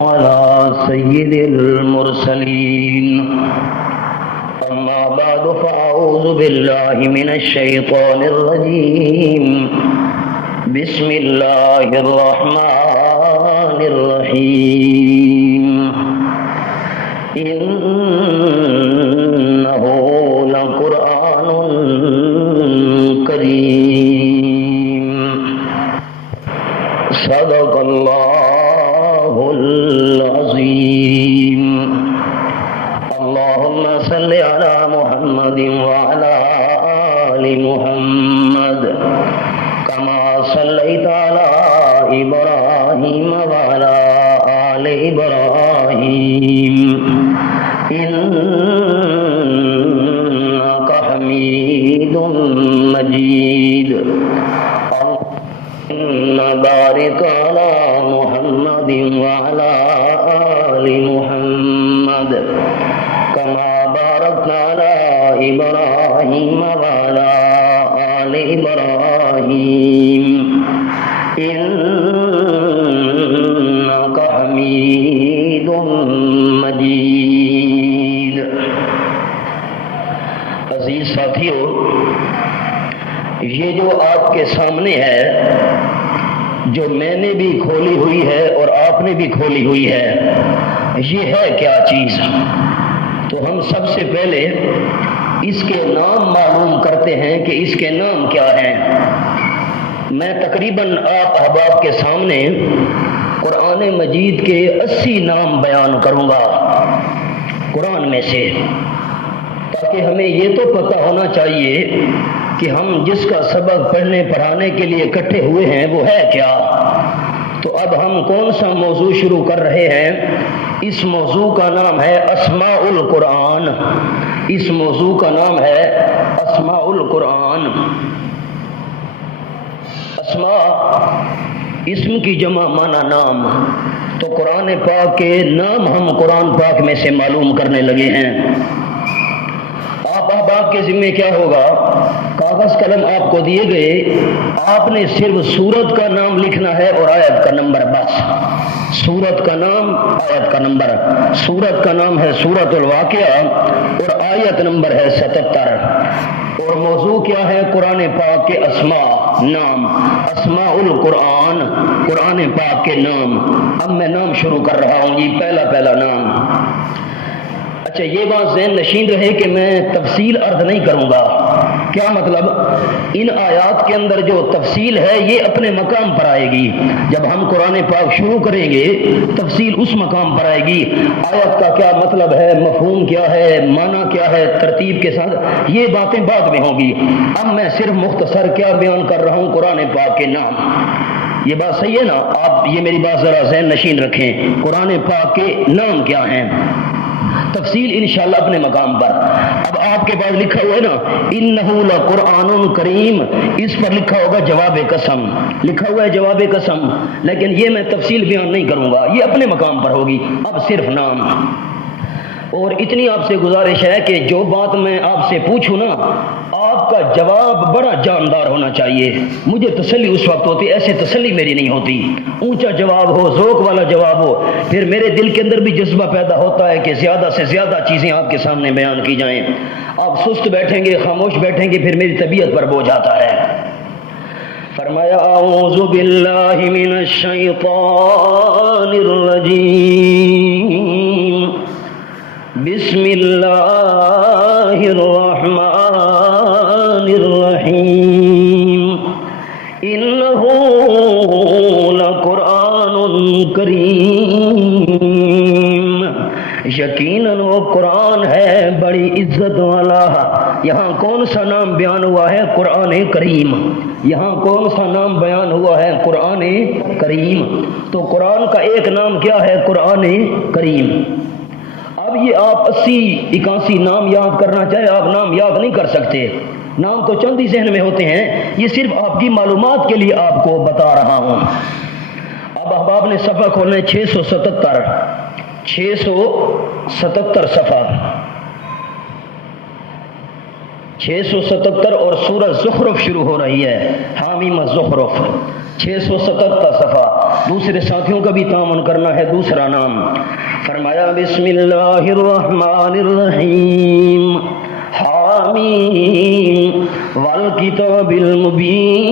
على سيد المرسلين أما بعد فأعوذ بالله من الشيطان الرجيم بسم الله الرحمن الرحيم إنه لقرآن كريم صدق الله العظيم اللهم صل على محمد وعلى آل محمد كما صليت على إبراهيم وعلى آل إبراهيم إنك حميد مجيد بارك على محمد وعلى آل محمد كما باركت على إبراهيم وعلى آل إبراهيم إنك حميد مجيد. عزیز ساتھیو، یہ جو آپ کے سامنے ہے، جو میں نے بھی کھولی ہوئی ہے اور آپ نے بھی کھولی ہوئی ہے، یہ ہے کیا چیز؟ تو ہم سب سے پہلے اس کے نام معلوم کرتے ہیں کہ اس کے نام کیا ہیں. میں تقریباً آپ احباب کے سامنے قرآن مجید کے 80 نام بیان کروں گا قرآن میں سے، تاکہ ہمیں یہ تو پتہ ہونا چاہیے کہ ہم جس کا سبق پڑھنے پڑھانے کے لیے اکٹھے ہوئے ہیں وہ ہے کیا. تو اب ہم کون سا موضوع شروع کر رہے ہیں؟ اس موضوع کا نام ہے اسماء القرآن. اس موضوع کا نام ہے اسماء القرآن. اسماء اسم کی جمع معنی نام. تو قرآن پاک کے نام ہم قرآن پاک میں سے معلوم کرنے لگے ہیں. آپ احباب کے ذمہ کیا ہوگا؟ کاغذ قلم آپ کو دیے گئے، آپ نے صرف سورت کا نام لکھنا ہے اور آیت کا نمبر، بس. سورت کا نام، آیت کا نمبر. سورت کا نام ہے سورۃ الواقعہ اور آیت نمبر ہے 77. اور موضوع کیا ہے؟ قرآن پاک کے اسماء، نام. اسماء القرآن، قرآن پاک کے نام. اب میں نام شروع کر رہا ہوں جی. پہلا نام. اچھا، یہ بات ذہن نشین رہے کہ میں تفصیل عرض نہیں کروں گا. کیا مطلب؟ ان آیات کے اندر جو تفصیل ہے یہ اپنے مقام پر آئے گی. جب ہم قرآن پاک شروع کریں گے تفصیل اس مقام پر آئے گی. آیت کا کیا مطلب ہے، مفہوم کیا ہے، معنی کیا ہے، ترتیب کے ساتھ یہ باتیں بعد میں ہوں گی. اب میں صرف مختصر کیا بیان کر رہا ہوں؟ قرآن پاک کے نام. یہ بات صحیح ہے نا؟ آپ یہ میری بات ذرا ذہن نشین رکھیں. قرآن پاک کے نام کیا ہیں؟ تفصیل انشاءاللہ اپنے مقام پر. اب آپ کے پاس لکھا ہوا ہے نا انہ لقرآن کریم، اس پر لکھا ہوگا جواب قسم. لکھا ہوا ہے جواب قسم، لیکن یہ میں تفصیل بیان نہیں کروں گا، یہ اپنے مقام پر ہوگی. اب صرف نام. اور اتنی آپ سے گزارش ہے کہ جو بات میں آپ سے پوچھوں نا، آپ کا جواب بڑا جاندار ہونا چاہیے. مجھے تسلی اس وقت ہوتی، ایسے تسلی میری نہیں ہوتی. اونچا جواب ہو، ذوق والا جواب ہو، پھر میرے دل کے اندر بھی جذبہ پیدا ہوتا ہے کہ زیادہ سے زیادہ چیزیں آپ کے سامنے بیان کی جائیں. آپ سست بیٹھیں گے، خاموش بیٹھیں گے، پھر میری طبیعت پر بوجھ آتا ہے. فرمایا اعوذ باللہ من الشیطان الرجیم بسم اللہ الرحمن الرحیم انہ لقرآن کریم، یقیناً وہ قرآن ہے بڑی عزت والا. یہاں کون سا نام بیان ہوا ہے؟ قرآن کریم. یہاں کون سا نام بیان ہوا ہے؟ قرآن کریم. تو قرآن کا ایک نام کیا ہے؟ قرآن کریم. اب یہ آپ 80-81 نام یاد کرنا چاہے، آپ نام یاد نہیں کر سکتے. نام تو چند ہی ذہن میں ہوتے ہیں. یہ صرف آپ کی معلومات کے لیے آپ کو بتا رہا ہوں. اب احباب نے صفحہ کھولنا ہے 677 صفحہ. 677 اور سورہ زخرف شروع ہو رہی ہے. حامیم الزخرف 677 صفحہ. دوسرے ساتھیوں کا بھی تعاون کرنا ہے. دوسرا نام فرمایا بسم اللہ الرحمن الرحیم حامیم والکتاب المبین.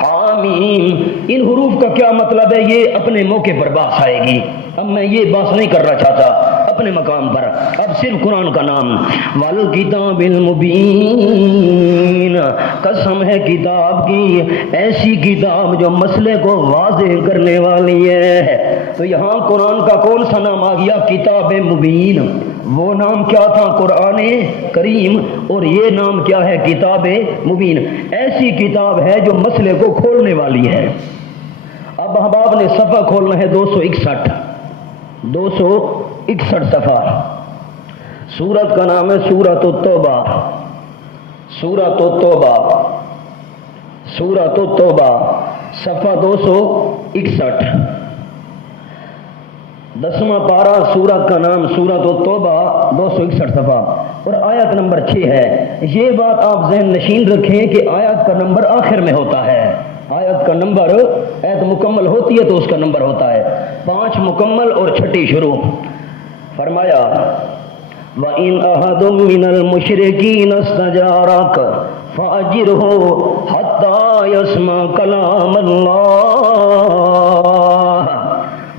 حامیم ان حروف کا کیا مطلب ہے یہ اپنے موقع پر بحث آئے گی. اب میں یہ بحث نہیں کرنا چاہتا اپنے مقام پر. اب صرف قرآن کا نام والکتاب المبین. قسم ہے کتاب کی، ایسی کتاب جو مسئلے کو واضح کرنے والی ہے. تو یہاں قرآن کا کون سا نام آ گیا؟ کتاب مبین. وہ نام کیا تھا؟ قرآن کریم. اور یہ نام کیا ہے؟ کتاب مبین. ایسی کتاب ہے جو مسئلے کو کھولنے والی ہے. اب احباب نے صفحہ کھولنا ہے 261 صفحہ. سورت کا نام ہے سورۃ التوبہ. سورۃ التوبہ، سورۃ التوبہ صفحہ 261. 10واں پارہ سورت کا نام سورۃ التوبہ 261 صفحہ اور آیت نمبر 6 ہے. یہ بات آپ ذہن نشین رکھیں کہ آیت کا نمبر آخر میں ہوتا ہے. آیت کا نمبر، آیت مکمل ہوتی ہے تو اس کا نمبر ہوتا ہے 5 مکمل اور 6 شروع. فرمایا وَإِنْ أَحَدٌ مِّنَ الْمُشْرِكِينَ اسْتَجَارَكَ فَأَجِرْهُ حَتَّى يَسْمَعَ كَلَامَ اللَّهِ.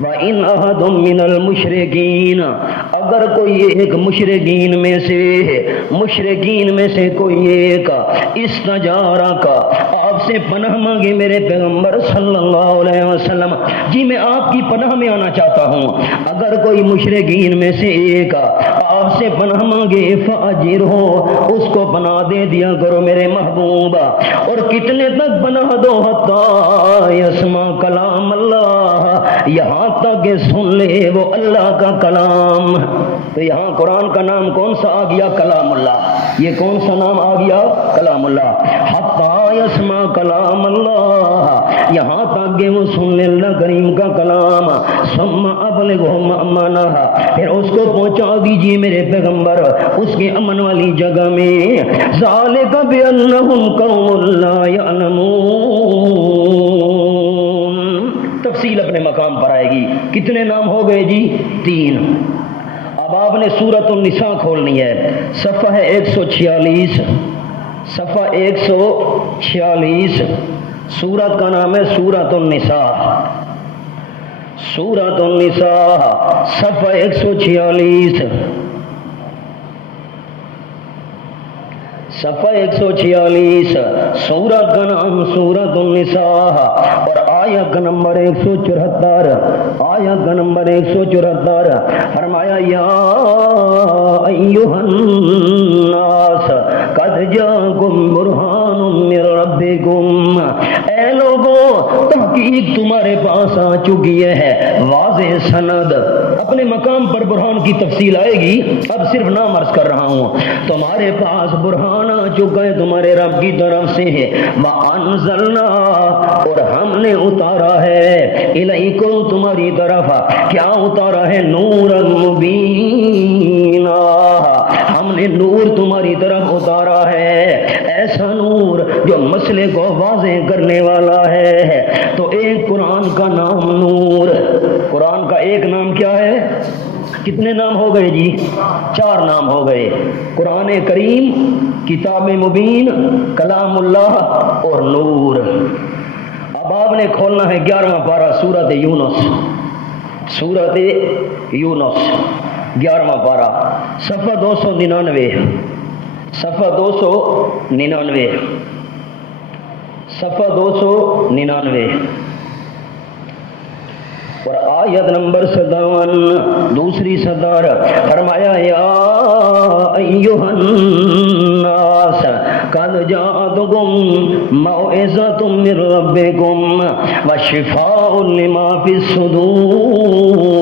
وَإِنْ أَحَدٌ مِّنَ الْمُشْرِكِينَ اگر کوئی ایک مشرکین میں سے کوئی ایک استجارہ کا آپ سے پناہ مانگے میرے پیغمبر صلی اللہ علیہ وسلم، جی میں آپ کی پناہ میں آنا چاہتا ہوں. اگر کوئی مشرکین میں سے ایک آپ سے پناہ مانگے فاجرہ، اس کو پناہ دے دیا کرو میرے محبوب. اور کتنے تک پناہ دو؟ حتی یسمع کلام اللہ، یہاں تک کہ سن لے وہ اللہ کا کلام. تو یہاں قرآن کا نام کون سا آ گیا؟ کلام اللہ. یہ کون سا نام آ گیا؟ کلام اللہ. حتی یسمع کلام اللہ، یہاں تک کہ وہ سن لے اللہ کریم کا کلام. ثم ابلغہ مأمنہ، پھر اس کو پہنچا دیجیے میرے پیغمبر اس کے امن والی جگہ میں. ذالک بأنہم قوم لا یعلمون. تفصیل اپنے مقام پر آئے گی. کتنے نام ہو گئے جی؟ 3. اب آپ نے سورۃ النساء کھولنی ہے. صفحہ ہے 146. صفحہ 146. سورت کا نام ہے سورۃ النساء. سورۃ النساء صفحہ 146. صفحہ 146. سورت کا نام سورۃ النساء اور آیت کا نمبر 174. آیت کا نمبر 174. فرمایا یا ایھا الناس قد جاءکم برہان من ربکم، اے لوگوں تحقیق تمہارے پاس آ چکی ہے واضح سند. اپنے مقام پر برہان کی تفصیل آئے گی، اب صرف نام عرض کر رہا ہوں. تمہارے پاس برہان آ چکا ہے تمہارے رب کی طرف سے. وَأَنزَلْنَا، اور ہم نے اتارا ہے الیکم تمہاری طرف. کیا اتارا ہے؟ نورا مبینا، ہم نے نور تمہاری طرف اتارا ہے، ایسا نور جو مسئلے کو واضح کرنے والا ہے. تو ایک قرآن کا نام نور. قرآن کا ایک نام کیا ہے؟ کتنے نام ہو گئے جی؟ 4 نام ہو گئے. قرآن کریم، کتاب مبین، کلام اللہ اور نور. اب آپ نے کھولنا ہے 11واں پارہ سورۃ یونس. سورۃ یونس 11واں پارہ صفحہ 299. صفحہ 299. صفحہ 299 اور آیت نمبر 57 دوسری صدر. فرمایا یا ایھا الناس قد جاءتکم موعظۃ من ربکم وشفاء لما فی الصدور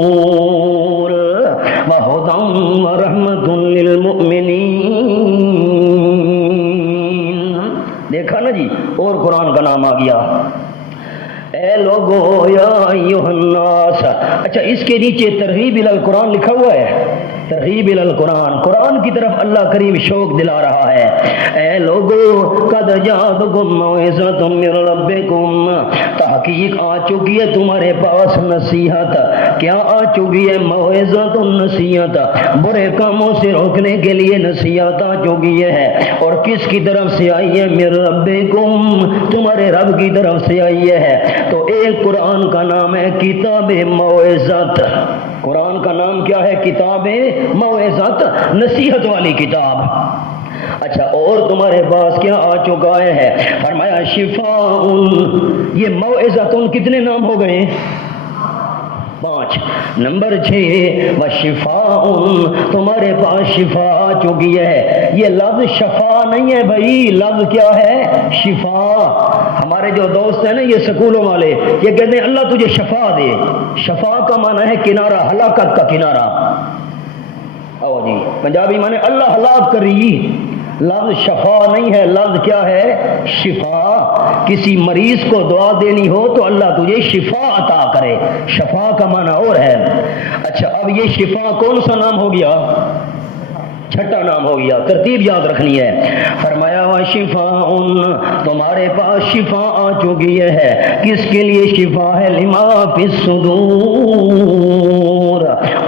وہدی ورحمۃ للمؤمنین. دیکھا نا جی، اور قرآن کا نام آ گیا. اے لوگو یا ایھا الناس. اچھا اس کے نیچے ترغیب الی القرآن لکھا ہوا ہے. ترغیب الی القرآن، قرآن کی طرف اللہ کریم شوق دلا رہا ہے۔ اے لوگو قد جاءتکم موعظۃ من ربکم، تحقیق آ چکی ہے تمہارے پاس نصیحت۔ کیا آ چکی ہے؟ موعظۃ، نصیحت، برے کاموں سے روکنے کے لیے نصیحت آ چکی ہے۔ اور کس کی طرف سے آئی ہے؟ من ربکم، تمہارے رب کی طرف سے آئی ہے۔ تو ایک قرآن کا نام ہے کتاب موعظت۔ قرآن کا نام کیا ہے؟ کتاب موعظت، نصیحت والی کتاب۔ اچھا، اور تمہارے پاس کیا آ چکا ہے؟ فرمایا شفاء، یہ موعظت کتنے نام ہو گئے؟ 5۔ نمبر 6 وشفاء، تمہارے پاس شفا آ چکی ہے۔ یہ لفظ شفا نہیں ہے بھائی، لفظ کیا ہے؟ شفا۔ ہمارے جو دوست ہیں نا یہ سکولوں والے، یہ کہتے ہیں اللہ تجھے شفا دے۔ شفا کا معنی ہے کنارہ، ہلاکت کا کنارہ۔ او جی، پنجابی معنی اللہ ہلاک کری۔ لفظ شفا نہیں ہے، لفظ کیا ہے؟ شفا۔ کسی مریض کو دعا دینی ہو تو اللہ تجھے شفا عطا کرے، شفا کا معنی اور ہے۔ اچھا، اب یہ شفا کون سا نام ہو گیا؟ چھٹا نام ہو گیا، ترتیب یاد رکھنی ہے۔ فرمایا وشفاء، تمہارے پاس شفا آ چکی ہے۔ کس کے لیے شفا ہے؟ لما فی الصدور،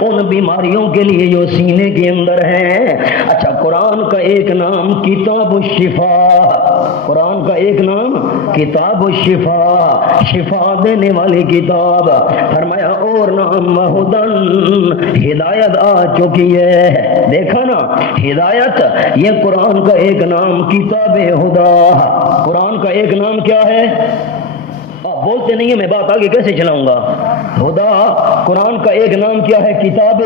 ان بیماریوں کے لیے جو سینے کے اندر ہیں۔ اچھا، قرآن کا ایک نام کتاب الشفا، قرآن کا ایک نام کتاب الشفا، شفا دینے والی کتاب۔ فرمایا اور نام ہدن، ہدایت آ چکی ہے۔ دیکھا نا، ہدایت، یہ قرآن کا ایک نام کتاب ہدا۔ قرآن کا ایک نام کیا ہے؟ آپ بولتے نہیں ہیں، میں بات آگے کیسے چلاؤں گا؟ ہدا، قرآن کا ایک نام کیا ہے؟ کتاب۔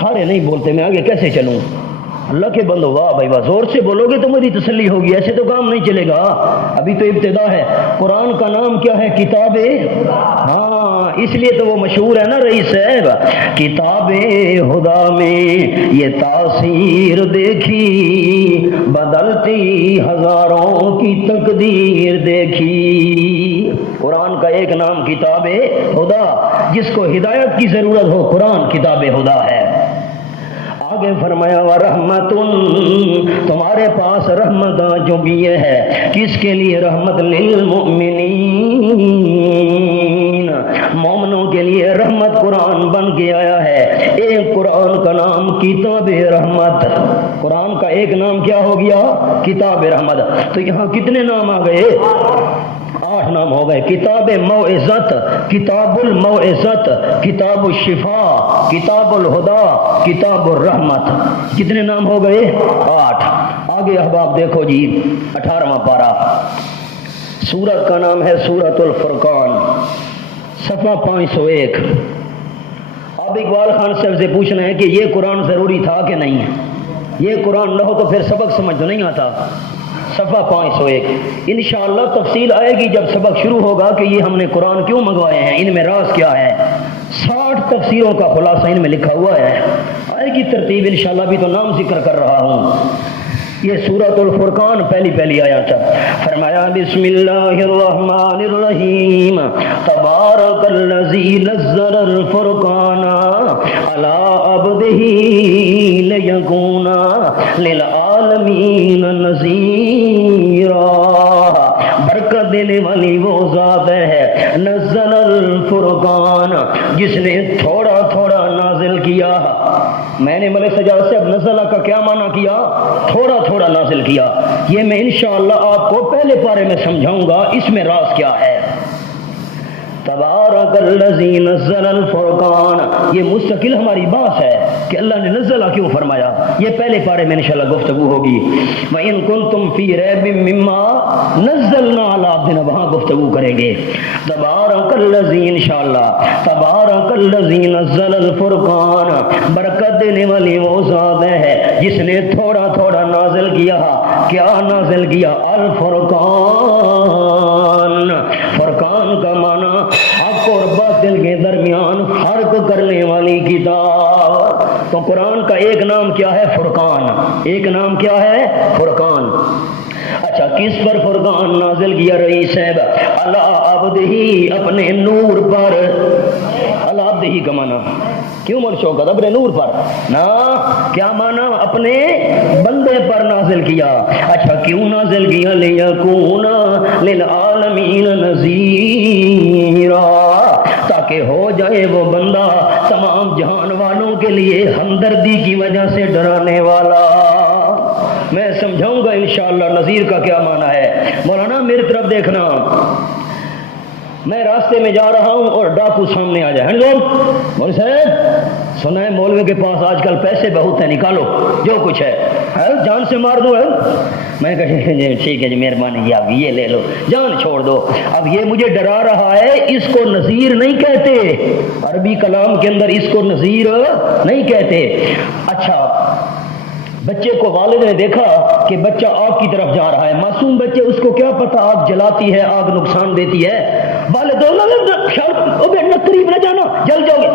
سارے نہیں بولتے، میں آگے کیسے چلوں؟ اللہ کے بندو، واہ بھائی واہ، زور سے بولو گے تو میری تسلی ہوگی، ایسے تو کام نہیں چلے گا، ابھی تو ابتدا ہے۔ قرآن کا نام کیا ہے؟ کتاب۔ ہاں، اس لیے تو وہ مشہور ہے نا رئیس صاحب، کتاب ہدا میں یہ تاثیر دیکھی، بدلتی ہزاروں کی تقدیر دیکھی۔ قرآن کا ایک نام کتاب ہدا، جس کو ہدایت کی ضرورت ہو قرآن کتاب ہدا ہے۔ آگے فرمایا ورحمت، تمہارے پاس رحمت آ چکی ہے۔ کس کے لیے؟ رحمت للمؤمنین، مومنوں کے لیے رحمت قرآن بن کے آیا ہے۔ ایک قرآن کا نام کتاب رحمت، قرآن کا ایک نام کیا ہو گیا؟ کتاب رحمت۔ تو یہاں کتنے نام آ گئے؟ 8 نام ہو گئے۔ کتاب موعظت، کتاب الموعظت، کتاب الشفا، کتاب الہدا، کتاب الرحمت۔ کتنے نام ہو گئے؟ 8۔ آگے احباب دیکھو جی، 18واں پارہ، سورت کا نام ہے سورۃ الفرقان، صفحہ 501۔ اب اقبال خان صاحب سے پوچھنا ہے کہ یہ قرآن ضروری تھا کہ نہیں؟ یہ قرآن نہ ہو تو پھر سبق سمجھ نہیں آتا۔ صفحہ 501، انشاءاللہ تفصیل آئے گی جب سبق شروع ہوگا کہ یہ ہم نے قرآن کیوں منگوائے ہیں، ان میں راز کیا ہے۔ 60 تفسیروں کا خلاصہ ان میں لکھا ہوا ہے، آئے گی ترتیب انشاءاللہ، بھی تو نام ذکر کر رہا ہوں۔ یہ سورۃ الفرقان پہلی آیت ہے۔ فرمایا بسم اللہ الرحمن الرحیم، تبارک الذی نزل الفرقان علی عبدہ لیکون للعالمین نذیرا۔ برکت دینے والی وہ ذات ہے، نزل الفرقان، جس نے تھوڑا تھوڑا نازل کیا۔ میں نے ملک سجاد سے اب نزلہ کا کیا معنی کیا؟ تھوڑا تھوڑا نازل کیا۔ یہ میں انشاءاللہ آپ کو پہلے پارے میں سمجھاؤں گا، اس میں راز کیا ہے۔ تبارک الذی نزل الفرقان، یہ مستقل ہماری بات ہے کہ اللہ نے نزلہ کیوں فرمایا، یہ پہلے پارے میں انشاءاللہ گفتگو ہوگی۔ وَإِن كُنتُمْ فِي رَيْبٍ مِّمَّا نَزَّلْنَا عَلَىٰ عَبْدِنَا، وہاں گفتگو کریں گے۔ تبارک الذی، انشاءاللہ تبارک الذی نزل الفرقان، برکت دینے والی وہ ذات ہے جس نے تھوڑا تھوڑا نازل کیا۔ کیا نازل کیا؟ الفرقان۔ فرقان کا معنی حق اور باطل کے درمیان فرق کرنے والی کتاب۔ تو قرآن کا ایک نام کیا ہے؟ فرقان۔ ایک نام کیا ہے؟ فرقان۔ اچھا، کس پر فرقان نازل کیا رئیس صاحب؟ علی عبدہ، اپنے نور پر۔ علی آزادہی کا معنی کیوں مول شوکت اپنے نور پر نا کیا معنی اپنے بندے پر نازل کیا اچھا کیوں نازل کیا لیکون للعالمین نذیرا تاکہ ہو جائے وہ بندہ تمام جہان والوں کے لیے ہمدردی کی وجہ سے ڈرانے والا میں سمجھاؤں گا انشاءاللہ نذیر کا کیا معنی ہے مولانا میری طرف دیکھنا میں راستے میں جا رہا ہوں اور ڈاکو سامنے آ جائے مولوی صاحب سنا ہے مولوی کے پاس آج کل پیسے بہت ہیں نکالو جو کچھ ہے جان سے مار دو میں کہا ٹھیک ہے جی مہربانی جی آپ یہ لے لو جان چھوڑ دو اب یہ مجھے ڈرا رہا ہے اس کو نذیر نہیں کہتے عربی کلام کے اندر اس کو نذیر نہیں کہتے اچھا بچے کو والد نے دیکھا کہ بچہ آگ کی طرف جا رہا ہے معصوم بچے اس کو کیا پتا آگ جلاتی ہے آگ نقصان دیتی ہے والد قریب نہ جانا جل جاؤ گے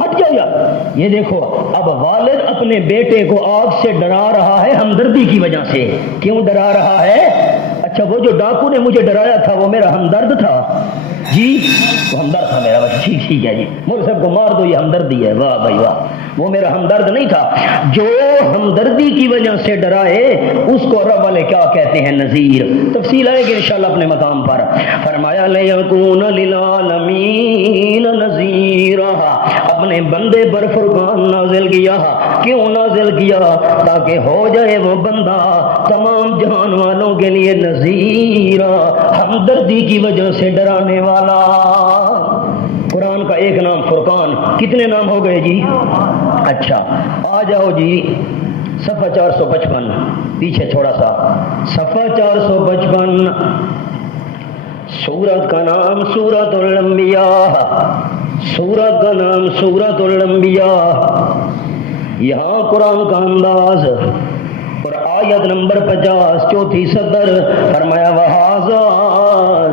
ہٹ جاؤ یار یہ دیکھو اب والد اپنے بیٹے کو آگ سے ڈرا رہا ہے ہمدردی کی وجہ سے کیوں ڈرا رہا ہے اچھا وہ جو ڈاکو نے مجھے ڈرایا تھا وہ میرا ہمدرد تھا جی وہ ہمدرد تھا میرا بس ٹھیک ہے جی مجھے سب کو مار دو یہ ہمدردی ہے واہ بھائی واہ وہ میرا ہمدرد نہیں تھا جو ہمدردی کی وجہ سے ڈرائے اس کو رب والے کیا کہتے ہیں نذیر تفصیل آئے گی انشاءاللہ اپنے مقام پر فرمایا لیکون للعالمین نذیرا اپنے بندے پر فرقان نازل کیا کیوں نازل کیا تاکہ ہو جائے وہ بندہ تمام جہان والوں کے لیے نذیرا ہمدردی کی وجہ سے ڈرانے والا قرآن کا ایک نام فرقان کتنے نام ہو گئے جی اچھا آ جاؤ جی صفحہ 455 پیچھے تھوڑا سا صفحہ 455 سورت کا نام سورت الانبیاء سورت کا نام سورت الانبیاء یہاں قرآن کا انداز اور آیت نمبر 50 چوتھی صدر فرمایا وَهَذَا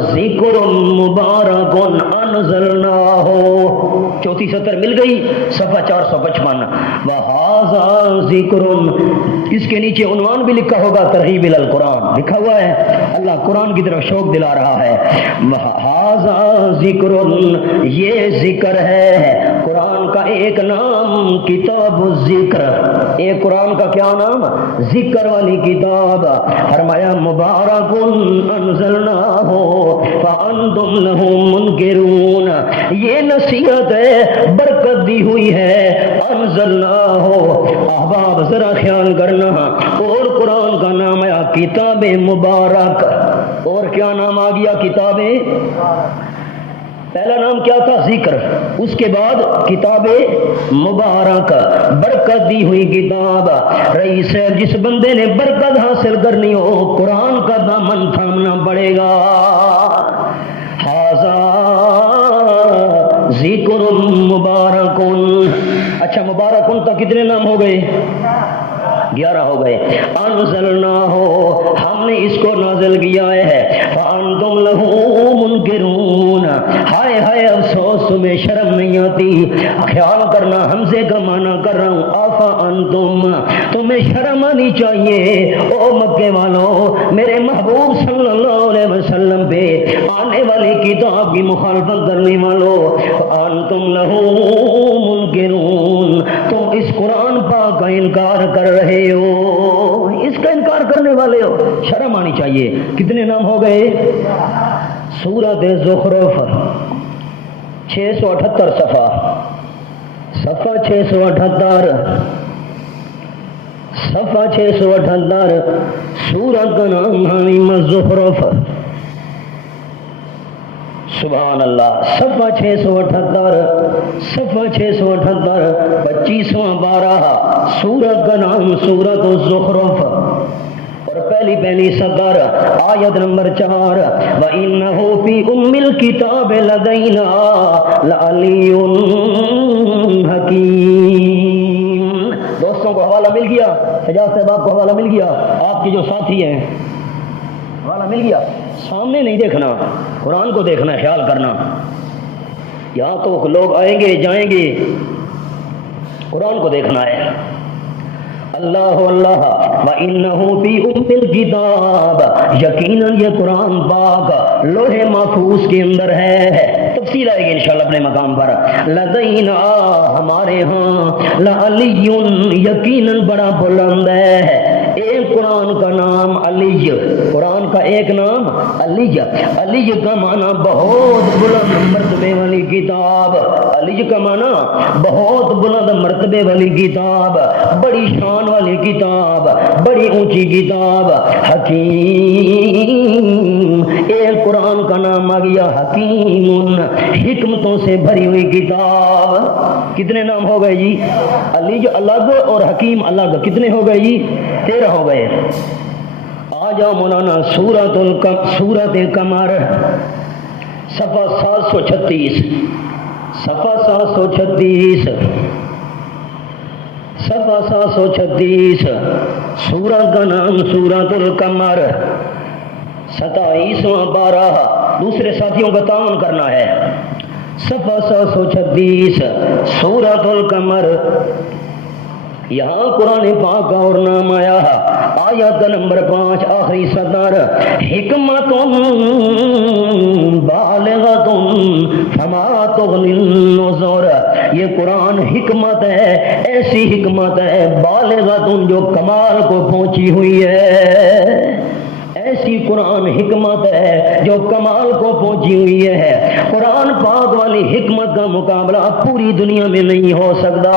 ذِكْرٌ مُبَارَكٌ انزلناہ چوتھی سطر مل گئی صفحہ 455 وَهَذَا ذِكْرٌ اس کے نیچے عنوان بھی لکھا ہوگا ترغیب الی القرآن لکھا ہوا ہے اللہ قرآن کی طرف شوق دلا رہا ہے وَهَذَا ذِكْرٌ یہ ذکر ہے قرآن کا ایک نام کتاب الذکر ایک قرآن کا کیا نام ذکر والی کتاب فرمایا مبارک انزلناہ فانتم لہ منکرون یہ نصیحت ہے برکت دی ہوئی ہے انزلناہ احباب ذرا خیال کرنا اور قرآن کا نام ہے کتاب مبارک اور کیا نام آ گیا کتاب پہلا نام کیا تھا ذکر اس کے بعد کتاب مبارک برکت دی ہوئی کتاب رئیس جس بندے نے برکت حاصل کرنی ہو قرآن کا دامن تھامنا پڑے گا ھذا ذکر مبارک اچھا مبارکن تک کتنے نام ہو گئے 11 ہو گئے انزلناہ ہم نے اس کو نازل کیا ہے فانتم لہ منکرون ہائے ہائے افسوس تمہیں شرم نہیں آتی خیال کرنا حمزے کا معنی کر رہا ہوں آفا انتم تمہیں شرم آنی چاہیے او مکے والوں میرے محبوب صلی اللہ علیہ وسلم پہ آنے والی کتاب کی مخالفت کرنے والوں انتم لہ منکرون تم اس قرآن پاک کا انکار کر رہے ہو اس کا انکار کرنے والے ہو شرم آنی چاہیے کتنے نام ہو گئے سورۃ زخرف 678 صفحہ 678 سورۃ کا نام حمیم الزخرف سبحان اللہ صفحہ 678 25واں بارہ سورت کا نام سورت الزخرف اور پہلی صدر آیت نمبر 4 وَإِنَّهُ فِي أُمِّ الْكِتَابِ لَدَيْنَا لَعَلِيٌّ حَكِيمٌ دوستوں کو حوالہ مل گیا حجاز صاحب آپ کو حوالہ مل گیا آپ کے جو ساتھی ہیں حوالہ مل گیا سامنے نہیں دیکھنا قرآن کو دیکھنا خیال کرنا یہاں تو لوگ آئیں گے جائیں گے قرآن کو دیکھنا ہے اللہ اللہ وَإِنَّهُ فِي أُمِّ الْكِتَابِ یقیناً یہ قرآن پاک لوح محفوظ کے اندر ہے تفصیل آئے گی انشاءاللہ اپنے مقام پر. لدینا ہمارے ہاں لعلی یقیناً بڑا بلند ہے. ایک قرآن کا نام علی، قرآن کا ایک نام علی. علی کا معنی بہت بلند مرتبے والی کتاب. علی کا معنی بہت بلند مرتبے والی کتاب، بڑی شان والی کتاب، بڑی اونچی کتاب. حکیم، ایک قرآن کا نام آ گیا حکیم، حکمتوں سے بھری ہوئی کتاب. کتنے نام ہو گئے جی؟ علی جو الگ اور حکیم الگ، کتنے ہو گئے جی؟ 13 ہو گئے. آ جاؤ مولانا سورۃ القمر صفحہ 736، صفحہ 736، صفحہ 736. سورت کا نام سورۃ القمر، 27واں پارہ. دوسرے ساتھیوں کا تعاون کرنا ہے. صفحہ 736 سورۃ القمر. یہاں قرآن پاک کا اور نام آیا، آیت نمبر 5 آخری سطر. حکمت بالغۃ فما تغنی النذر. یہ قرآن حکمت ہے، ایسی حکمت ہے بالغۃ جو کمال کو پہنچی ہوئی ہے. ایسی قرآن حکمت ہے جو کمال کو پہنچی ہوئی ہے. قرآن پاک والی حکمت کا مقابلہ پوری دنیا میں نہیں ہو سکتا.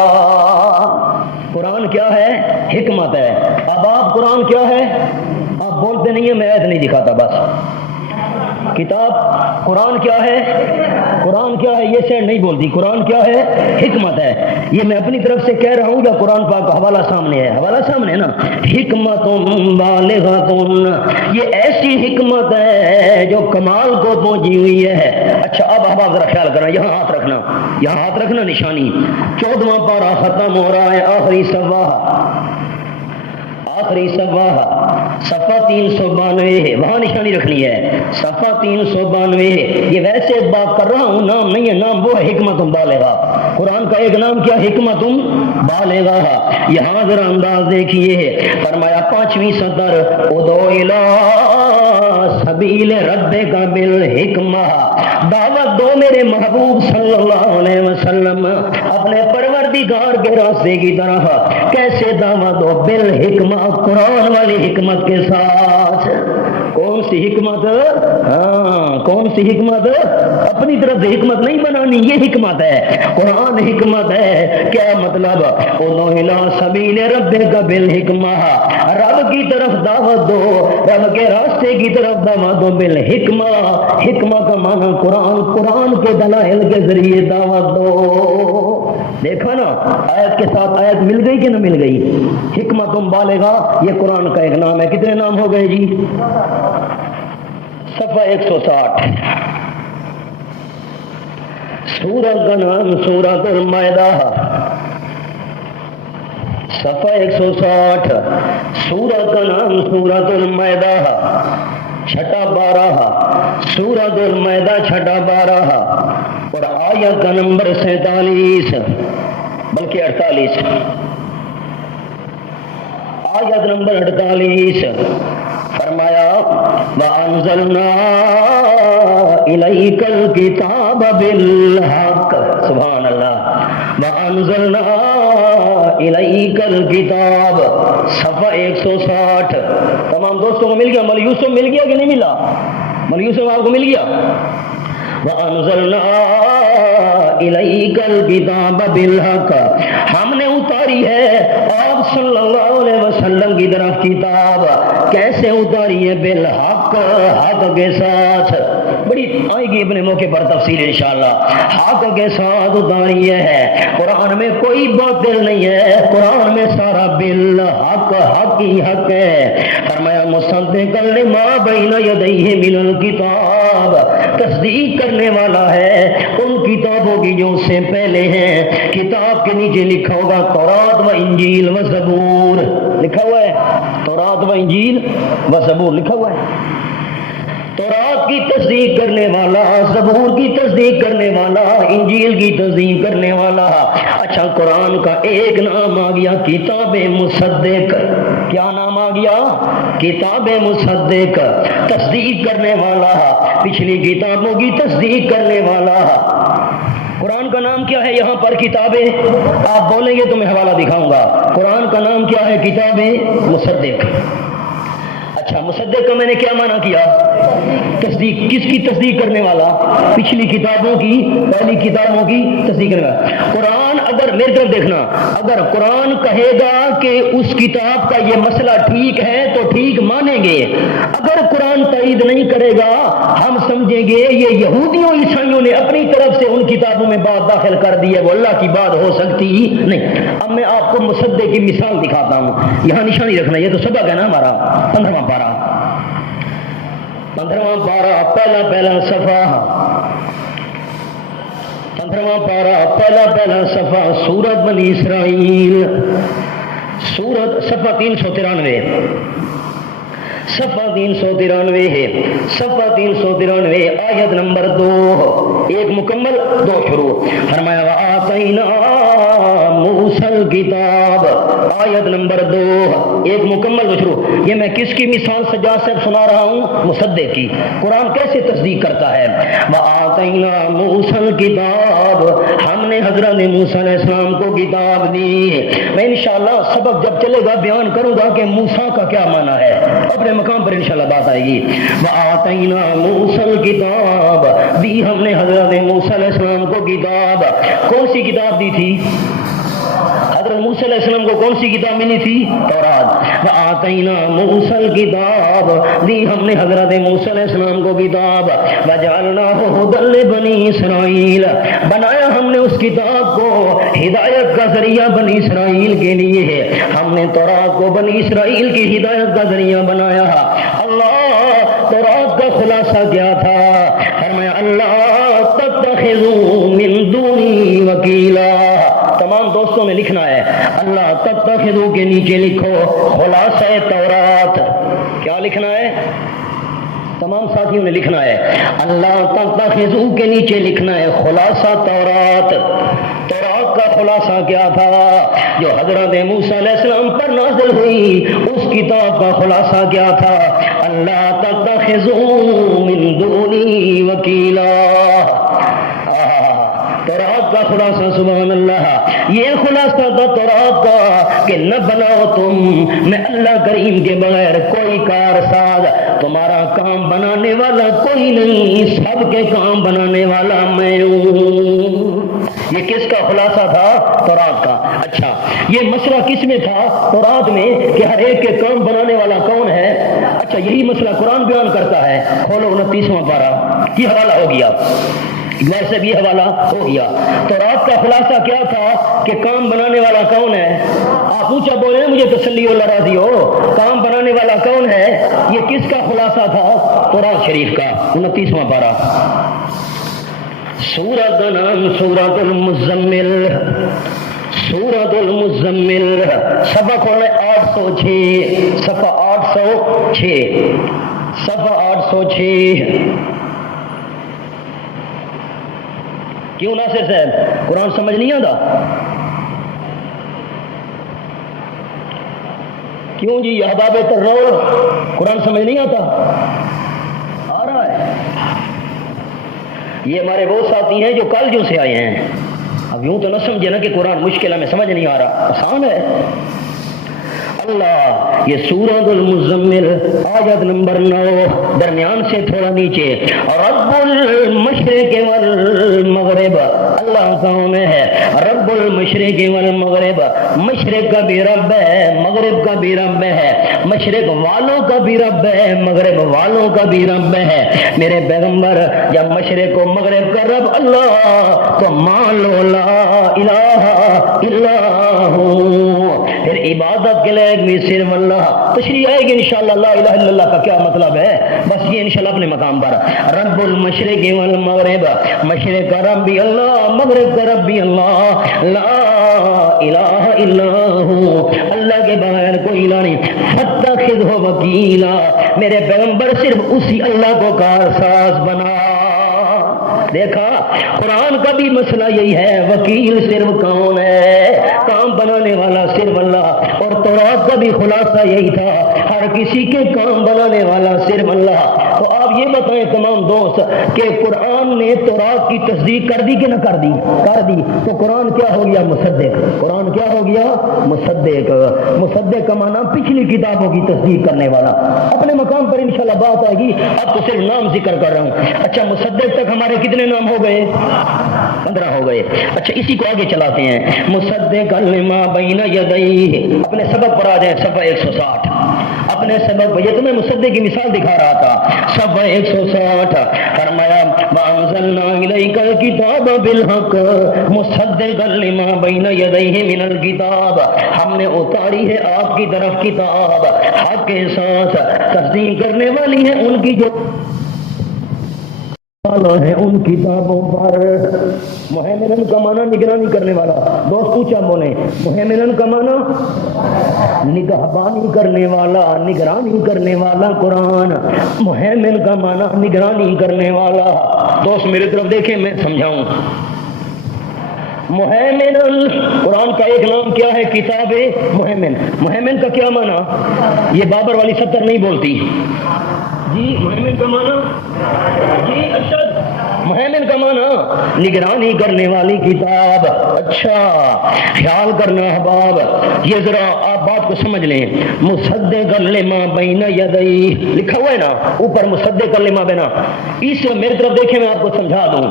قرآن کیا ہے؟ حکمت ہے. اب آپ قرآن کیا ہے؟ آپ بولتے نہیں ہیں، میں ایت نہیں دکھاتا بس. کتاب قرآن کیا ہے؟ قرآن کیا ہے؟ یہ سینڈ نہیں بولتی. قرآن کیا ہے؟ حکمت ہے. یہ میں اپنی طرف سے کہہ رہا ہوں یا قرآن پاک کا حوالہ سامنے ہے؟ حوالہ سامنے ہے نا. حکمت بالغۃ، یہ ایسی حکمت ہے جو کمال کو پہنچی ہوئی ہے. اچھا اب احباب ذرا خیال کرنا، یہاں ہاتھ رکھنا، یہاں ہاتھ رکھنا نشانی. 14واں پارہ ختم ہو رہا ہے. آخری صفحہ صفحہ 392 ہے، وہاں نشانی رکھنی ہے. صفحہ 392 ہے. یہ ویسے بات کر رہا ہوں، نام نہیں ہے. نام وہ ہے حکمت بالغہ. قرآن کا ایک نام کیا؟ حکمت بالغہ. یہاں ذرا انداز دیکھیے. فرمایا 5ویں سطر، ادعو الی سبیل ربک بالحکمہ. دعوت دو میرے محبوب صلی اللہ علیہ وسلم اپنے پروردگار کے راستے کی طرف. کیسے دعوت دو؟ بالحکمہ، قرآن والی حکمت کے ساتھ. کون سی حکمت؟ ہاں کون سی حکمت؟ اپنی طرف سے حکمت نہیں بنانی، یہ حکمت ہے. قرآن حکمت ہے. کیا مطلب؟ ادعو الی سبیل ربک بالحکمہ، رب کی طرف دعوت دو، رب کے راستے کی طرف دعوت دو بالحکمہ. حکمہ کا معنی قرآن، قرآن کے دلائل کے ذریعے دعوت دو. دیکھا نا آیت کے ساتھ آیت مل گئی کہ نہ مل گئی؟ حکمت بالغہ یہ قرآن کا ایک نام ہے. کتنے نام ہو گئے جی؟ صفحہ 160. سورت کا نام سورۃ المائدہ، صفحہ 160. سورت کا نام سورۃ المائدہ، چھٹا 12. سورۃ المائدہ چھٹا 12 اور آیت کا نمبر 47 بلکہ 48. آیت نمبر 48 فرمایا وَأَنزَلْنَا إِلَيْكَ الْكِتَابَ بِالْحَقِّ. سبحان اللہ. وَأَنزَلْنَا إِلَيْكَ الْكِتَابَ، صفحہ 160. تمام دوستوں کو مل گیا؟ مولانا یوسف مل گیا کہ نہیں ملا؟ مولانا یوسف آپ کو مل گیا؟ وَأَنزَلْنَا إِلَيْكَ الْكِتَابَ بِالْحَقِّ، ہم نے اتاری ہے آپ صلی اللہ علیہ وسلم کی طرف کتاب. کیسے اتاری ہے؟ بالحق، حق کے ساتھ. بڑی آئے گی اپنے موقع پر تفصیل انشاءاللہ. حق کے ساتھ اتاری ہے. قرآن میں کوئی باطل نہیں ہے، قرآن میں سارا بالحق، حق ہی حق ہے. فرمایا مصدقا لما بین یدیہ من الکتاب، تصدیق کرنے والا ہے ان کتابوں کی جو اس سے پہلے ہیں. کتاب کے نیچے لکھا ہوگا تورات و انجیل و زبور، لکھا ہوا ہے تورات و انجیل و زبور لکھا ہوا ہے. تورات کی تصدیق کرنے والا، زبور کی تصدیق کرنے والا، انجیل کی تصدیق کرنے والا. اچھا قرآن کا ایک نام آ گیا کتاب مصدق. کیا نام آ گیا کتاب مصدق تصدیق کرنے والا، پچھلی کتابوں کی تصدیق کرنے والا۔ قرآن کا نام کیا ہے یہاں پر؟ کتابیں۔ آپ بولیں گے تو میں حوالہ دکھاؤں گا۔ قرآن کا نام کیا ہے؟ کتاب مصدق۔ اچھا، مصدق کا میں نے کیا معنی کیا؟ تصدیق۔ کس کی تصدیق کرنے والا؟ پچھلی کتابوں کی، پہلی کتابوں کی تصدیق کرنے والا۔ قرآن اگر، میری طرف دیکھنا، اگر قرآن کہے گا کہ اس کتاب کا یہ مسئلہ ٹھیک ہے تو ٹھیک مانیں گے، اگر قرآن تائید نہیں کرے گا ہم سمجھیں گے یہ یہودیوں عیسائیوں نے اپنی طرف سے ان کتابوں میں بات داخل کر دی ہے، وہ اللہ کی بات ہو سکتی ہی نہیں۔ اب میں آپ کو مصدق کی مثال دکھاتا ہوں، یہاں نشانی رکھنا، یہ تو سبق ہے نا ہمارا، 15واں پارہ، 15واں پارہ، پہلا صفحہ، 15واں پارہ، پہلا صفحہ، سورۃ بنی اسرائیل، سورۃ، صفحہ 393، صفحہ 393 ہے، صفحہ 393 آیت نمبر 2، ایک مکمل دو شروع۔ فرمایا وآتینا موسیٰ الکتاب، آیت نمبر 2، ایک مکمل دو شروع۔ یہ میں کس کی مثال سجاد سے سنا رہا ہوں؟ مصدق کی۔ قرآن کیسے تصدیق کرتا ہے؟ وآتینا موسیٰ الکتاب، ہم نے حضرت موسیٰ علیہ السلام کو کتاب دی۔ میں انشاءاللہ سبق جب چلے گا بیان کروں گا کہ موسیٰ کا کیا معنی ہے، اپنے مقام پر انشاءاللہ بات آئے گی۔ وآتینا موسیٰ الکتاب، دی ہم نے حضرت موسیٰ علیہ السلام کو کتاب۔ کون سی کتاب دی تھی؟ حضرت موسیٰ علیہ السلام کو کون سی کتاب ملی تھی؟ تورات۔ وآتینا موسیٰ الکتاب، دی ہم نے حضرت موسیٰ علیہ السلام کو کتاب۔ وجعلناہ ھدی لبنی اسرائیل، بنایا ہم نے اس کتاب کو ہدایت کا ذریعہ بنی اسرائیل کے لیے ہے۔ ہم نے تورات کو بنی اسرائیل کی ہدایت کا ذریعہ بنایا۔ اللہ، تورات کا خلاصہ کیا تھا؟ فرمایا اللہ تتخذوا من دونی وکیلا۔ تمام دوستوں نے لکھنا ہے، اللہ تتخذوا کے نیچے لکھو خلاصہ تورات۔ کیا لکھنا ہے؟ تمام ساتھیوں نے لکھنا ہے، اللہ تتخذوا کے نیچے لکھنا ہے خلاصہ تورات۔ تورات کا خلاصہ کیا تھا؟ جو حضرت موسیٰ علیہ السلام پر نازل ہوئی اس کتاب کا خلاصہ کیا تھا؟ اللہ تتخذوا من دونی وکیلا۔ تورات کا خلاصہ، سبحان اللہ، یہ خلاصہ تھا تورات کا کہ نہ بناؤ تم، میں اللہ کریم کے بغیر کوئی کارساز، تمہارا کام بنانے والا کوئی نہیں، سب کے کام بنانے والا میں ہوں۔ یہ کس کا خلاصہ تھا؟ تورات کا۔ اچھا، یہ مسئلہ کس میں تھا؟ تورات میں، کہ ہر ایک کے کام بنانے والا کون ہے؟ اچھا، یہی مسئلہ قرآن بیان کرتا ہے۔ کھولو 29واں پارہ، یہ حوالہ ہو گیا، ویسے بھی حوالہ ہو گیا۔ تورات کا خلاصہ کیا تھا کہ کام بنانے والا کون ہے؟ آپ اونچا بولیں، مجھے تسلی ہو، راضی ہو، کام بنانے والا کون ہے؟ یہ کس کا خلاصہ تھا؟ تورات شریف کا۔ 29واں پارہ، سورۃ کا نام سورۃ المزمل، سورۃ المزمل، صفحہ کھولے 806، صفحہ 806، صفحہ 806۔ کیوں ناصر صاحب قرآن سمجھ نہیں آتا؟ کیوں جی احباب ترور، قرآن سمجھ نہیں آتا؟ آ رہا ہے۔ یہ ہمارے وہ ساتھی ہیں جو کالجوں سے آئے ہیں، اب یوں تو نہ سمجھے نا کہ قرآن مشکل ہے، میں سمجھ نہیں آ رہا، آسان ہے۔ اللہ، یہ سورۃ المزمل آیت نمبر 9، درمیان سے تھوڑا نیچے، رب المشرق والمغرب، اللہ کون ہے؟ رب المشرق والمغرب، مشرق کا بھی رب ہے، مغرب کا بھی رب ہے، مشرق والوں کا بھی رب ہے، مغرب والوں کا بھی رب ہے۔ میرے پیغمبر جب مشرق و مغرب کا رب اللہ تو مان لو لا الہ الا ہو، پھر عبادت کے لائق بھی صرف اللہ۔ تشریح آئے گی انشاءاللہ لا الہ الا اللہ کا کیا مطلب ہے، بس یہ انشاءاللہ اپنے مقام پر۔ رب المشرق والمغرب، مشرق کا رب بھی اللہ، مغرب کا رب بھی اللہ، لا الہ الا ہو، اللہ کے بغیر کوئی الہ نہیں، فاتخذہ وکیلا، میرے پیغمبر صرف اسی اللہ کو کارساز بنا۔ دیکھا، قرآن کا بھی مسئلہ یہی ہے، وکیل صرف کون ہے؟ کام بنانے بنانے والا صرف اللہ، اور تورات کا بھی خلاصہ یہی تھا، ہر کسی کے کام بنانے والا صرف اللہ۔ تو آپ یہ بتائیں تمام دوست کہ قرآن نے تورات کی تصدیق کر دی کہ نہ کر دی؟ کر دی۔ تو قرآن کیا ہو گیا؟ مصدق۔ قرآن کیا ہو گیا؟ مصدق۔ مصدق کا معنی پچھلی کتابوں کی تصدیق کرنے والا۔ اپنے مقام پر انشاءاللہ بات آئے گی، اب تو صرف نام ذکر کر رہا ہوں۔ اچھا، مصدق تک ہمارے کتنے نام ہو گئے؟ 15 ہو گئے۔ اچھا، اسی کو آگے چلاتے ہیں۔ مصدق لما بین یدیہ، اپنے سبق پر آ جائیں، صفحہ 160۔ اپنے سبق پر، یہ تمہیں مصدق کی مثال دکھا رہا تھا، صفحہ 160 فرمایا وَأَنزَلْنَا إِلَيْكَ الْكِتَابَ بِالْحَقِّ مُصَدِّقًا لِمَا بَيْنَ يَدَيْهِ مِنَ الْكِتَابِ، ہم نے اتاری ہے آپ کی طرف کتاب حق کے ساتھ، تصدیق کرنے والی ہے ان کی جو ہے ان کتابوں پر۔ مہیمنن کا معنی نگرانی کرنے والا۔ دوست اونچا بولیں، مہیمنن کا معنی نگہبانی کرنے والا، نگرانی کرنے والا قرآن۔ مہیمن کا معنی نگرانی کرنے والا۔ دوست میرے طرف دیکھیں، میں سمجھاؤں۔ مہیمن قرآن کا ایک نام کیا ہے؟ کتاب مہیمن۔ مہیمن کا کیا معنی؟ یہ بابر والی 70 نہیں بولتی جی۔ مہیمن کا معنی جی ارشد، مہیمن کا معنی نگرانی کرنے والی کتاب۔ اچھا، خیال کرنا احباب، یہ ذرا آپ بات کو سمجھ لیں۔ مصدق لما بین یدیہ لکھا ہوا ہے نا اوپر، مصدق لما بین، اس میرے طرف دیکھیں، میں آپ کو سمجھا دوں۔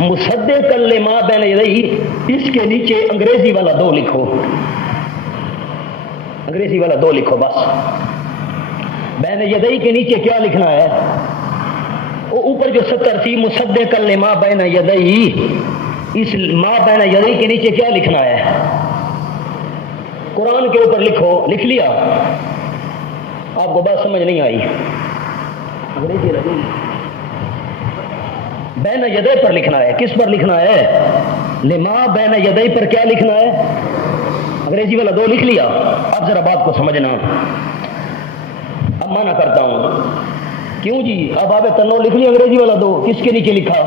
مصدق لما بین یدیہ، اس کے نیچے انگریزی والا 2 لکھو، انگریزی والا 2 لکھو بس۔ بین یدیہ کے نیچے کیا لکھنا ہے؟ وہ اوپر جو 70 تھی، مصدق لما بین یدیہ، اس ما بین یدیہ کے نیچے کیا لکھنا ہے؟ قرآن کے اوپر لکھو۔ لکھ لیا؟ آپ کو بات سمجھ نہیں آئی؟ بین یدیہ پر لکھنا ہے۔ کس پر لکھنا ہے؟ لما بین یدیہ پر کیا لکھنا ہے؟ انگریزی والا 2 لکھ لیا؟ اب ذرا بات کو سمجھنا، اب مانا کرتا ہوں۔ کیوں جی؟ اب آپ تنو لکھ لیا انگریزی والا 2، کس کے نیچے لکھا؟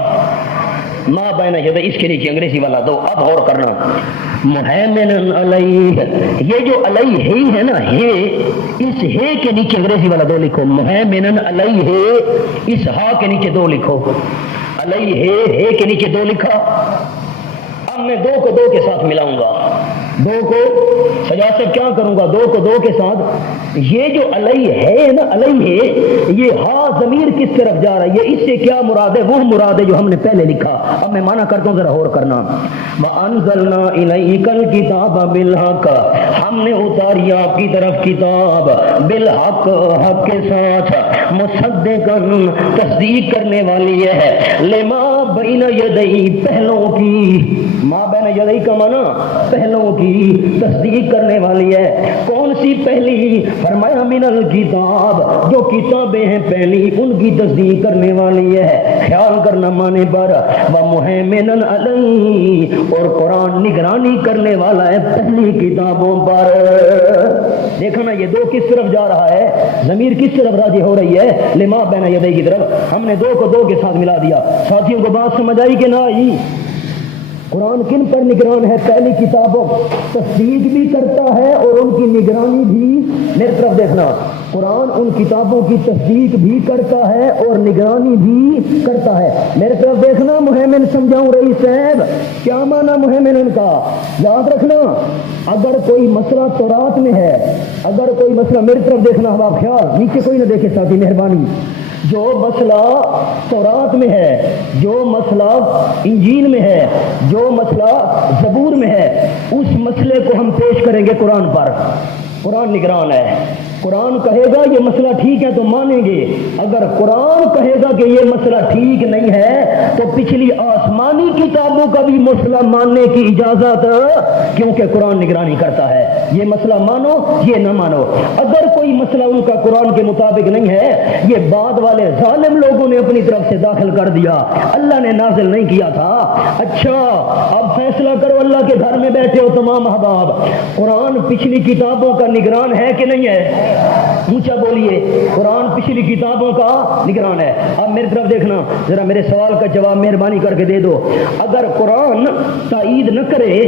ما بین یدیہ، اس کے نیچے انگریزی والا 2۔ اب غور کرنا، مہیمن علیہ، یہ جو علیہ ہی ہے نا، ہے، اس ہے کے نیچے انگریزی والا 2 لکھو۔ مہیمن علیہ، اس ہا کے نیچے 2 لکھو۔ علیہ ہے کے نیچے 2 لکھا۔ اب میں 2 کو 2 کے ساتھ ملاؤں گا، 2 کو سجا سے کیا کروں گا؟ 2 کو 2 کے ساتھ۔ یہ جو علیہ ہے نا، علیہ ہے، یہ ہا ضمیر کس طرف جا رہا ہے؟ یہ اس سے کیا مراد ہے؟ وہ مراد ہے جو ہم نے پہلے لکھا۔ اب میں مانا کرتا ہوں، ذرا غور کرنا۔ وَأَنزَلْنَا إِلَيْكَ الْكِتَابَ بِالْحَقِّ، ہم نے اتاری آپ کی طرف کتاب بالحق، حق کے ساتھ، مصدقاً تصدیق کرنے والی ہے، لما بین یدیہ پہلوں کی، ما بین یدیہ کا معنی پہلوں کی تصدیق کرنے والی ہے۔ کون سی پہلی؟ فرمایا من الکتاب، جو کتابیں ہیں پہلی ان کی تصدیق کرنے والی ہے۔ خیال کرنا معنی پر، ومہیمن علیہ، اور قرآن نگرانی کرنے والا ہے پہلی کتابوں پر۔ دیکھا نا، یہ 2 کس طرف جا رہا ہے؟ ضمیر کس طرف راجع ہو رہی ہے؟ لما بین یدیہ کی طرف۔ ہم نے 2 کو 2 کے ساتھ ملا دیا۔ ساتھیوں کو بات سمجھ آئی کہ نہ آئی؟ قرآن کن پر نگران ہے؟ پہلی کتابوں، تصدیق بھی کرتا ہے اور ان کی نگرانی بھی۔ میری طرف دیکھنا، قرآن ان کتابوں کی تصدیق بھی کرتا ہے اور نگرانی بھی کرتا ہے۔ میرے طرف دیکھنا، مہیمن سمجھاؤں رئیس صاحب، کیا معنی مہیمن کا؟ یاد رکھنا، اگر کوئی مسئلہ تورات میں ہے، اگر کوئی مسئلہ، میری طرف دیکھنا، آپ خیال نیچے کوئی نہ دیکھے ساتھی، مہربانی۔ جو مسئلہ تورات میں ہے، جو مسئلہ انجیل میں ہے، جو مسئلہ زبور میں ہے، اس مسئلے کو ہم پیش کریں گے قرآن پر۔ قرآن نگران ہے۔ قرآن کہے گا یہ مسئلہ ٹھیک ہے تو مانیں گے، اگر قرآن کہے گا کہ یہ مسئلہ ٹھیک نہیں ہے تو پچھلی آسمانی کتابوں کا بھی مسئلہ ماننے کی اجازت، کیونکہ قرآن نگرانی کرتا ہے۔ یہ مسئلہ مانو، یہ نہ مانو۔ اگر کوئی مسئلہ ان کا قرآن کے مطابق نہیں ہے، یہ بعد والے ظالم لوگوں نے اپنی طرف سے داخل کر دیا، اللہ نے نازل نہیں کیا تھا۔ اچھا، اب فیصلہ کرو، اللہ کے گھر میں بیٹھے ہو تمام احباب، قرآن پچھلی کتابوں کا نگران ہے کہ نہیں ہے؟ اونچا بولیے، قرآن پچھلی کتابوں کا نگران ہے۔ اب میری طرف دیکھنا ذرا، میرے سوال کا جواب مہربانی کر کے دے دو۔ اگر قرآن تائید نہ کرے،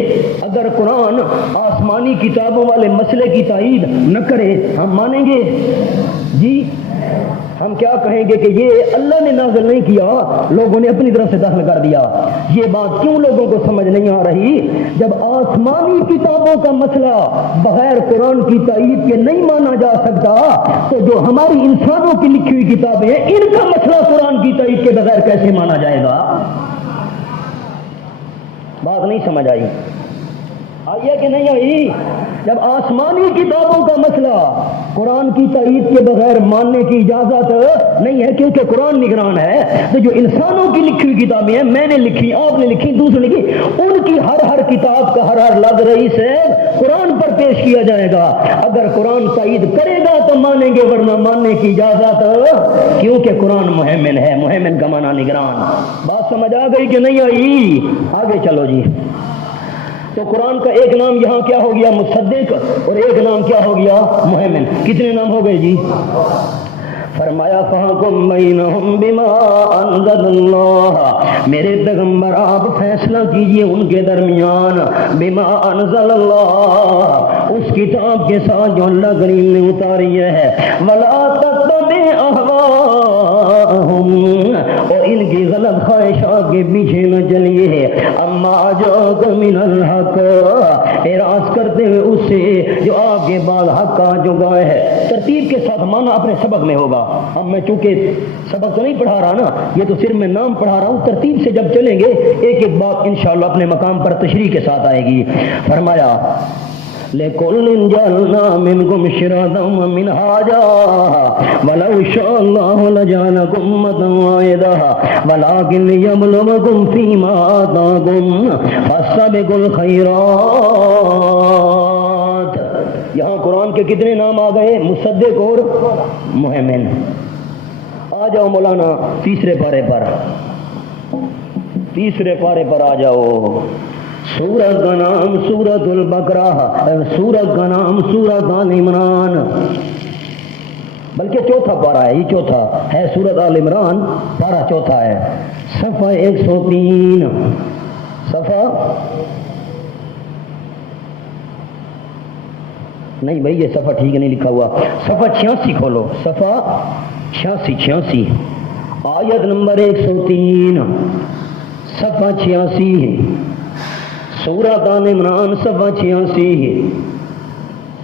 اگر قرآن آسمانی کتابوں والے مسئلے کی تائید نہ کرے، ہم مانیں گے؟ جی ہم کیا کہیں گے کہ یہ اللہ نے نازل نہیں کیا، لوگوں نے اپنی طرف سے داخل کر دیا۔ یہ بات کیوں لوگوں کو سمجھ نہیں آ رہی؟ جب آسمانی کتابوں کا مسئلہ بغیر قرآن کی تائید کے نہیں مانا جا سکتا، تو جو ہماری انسانوں کی لکھی ہوئی کتابیں ہیں ان کا مسئلہ قرآن کی تائید کے بغیر کیسے مانا جائے گا؟ بات نہیں سمجھ آئی کہ نہیں آئی؟ جب آسمانی کتابوں کا مسئلہ قرآن کی تائید کے بغیر ماننے کی اجازت نہیں ہے، کیونکہ قرآن نگران ہے، تو جو انسانوں کی لکھی ہوئی کتابیں ہیں، میں نے لکھی، آپ نے لکھی، دوسرے لکھی، ان کی ہر کتاب کا ہر لفظ رئیس ہے قرآن پر پیش کیا جائے گا۔ اگر قرآن تائید کرے گا تو مانیں گے، ورنہ ماننے کی اجازت، کیونکہ قرآن مہمن ہے، مہمن کا معنی نگران۔ بات سمجھ آ گئی کہ نہیں آئی؟ آگے چلو جی۔ تو قرآن کا ایک نام یہاں کیا ہو گیا؟ مصدق، اور ایک نام کیا ہو گیا؟ مہمن۔ کتنے نام ہو گئے جی؟ فرمایا فَحْكُم بَيْنَهُم بِمَا أَنزَلَ اللَّهُ، میرے پیغمبر آپ فیصلہ کیجئے ان کے درمیان، بِمَا أَنزَلَ اللَّهُ، اس کتاب کے ساتھ جو اللہ کریم نے اتاری ہے، وَلَا تَتَّبِعْ أَهْوَاءَهُمْ، اور ان کی غلط خواہشات کے پیچھے نہ چلیے، اَمَّا جَاءَكَ مِنَ الْحَقِّ، اعراض کرتے ہوئے اس سے جو آپ کے بعد حق آ چکا ہے۔ ترتیب کے ساتھ مانا اپنے سبق میں ہوگا۔ اب میں چونکہ سبق تو نہیں پڑھا رہا نا، یہ تو صرف میں نام پڑھا رہا ہوں، ترتیب سے جب چلیں گے ایک ایک بات انشاءاللہ اپنے مقام پر تشریح کے ساتھ آئے گی۔ فرمایا لِكُلٍّ جَعَلْنَا مِنْكُمْ شِرْعَةً وَمِنْهَاجًا وَلَوْ شَاءَ اللَّهُ لَجَعَلَكُمْ أُمَّةً وَاحِدَةً وَلَكِنْ لِيَبْلُوَكُمْ فِيمَا آتَاكُمْ فَاسْتَبِقُوا الْخَيْرَاتِ۔ یہاں قرآن کے کتنے نام آ گئے؟ مصدق اور مہمن۔ آ جاؤ مولانا تیسرے پارے پر، تیسرے پارے پر آ جاؤ۔ سورت کا نام سورت البقرہ، سورت کا نام سورت آل عمران، بلکہ چوتھا پارہ ہے، یہ چوتھا ہے سورت آل عمران، پارہ چوتھا ہے، صفحہ 103، صفحہ نہیں بھائی یہ صفحہ ٹھیک نہیں لکھا ہوا، صفحہ 86 کھولو، صفحہ 86 آیت نمبر 103، صفحہ 86، سورت آل عمران صفحہ 86،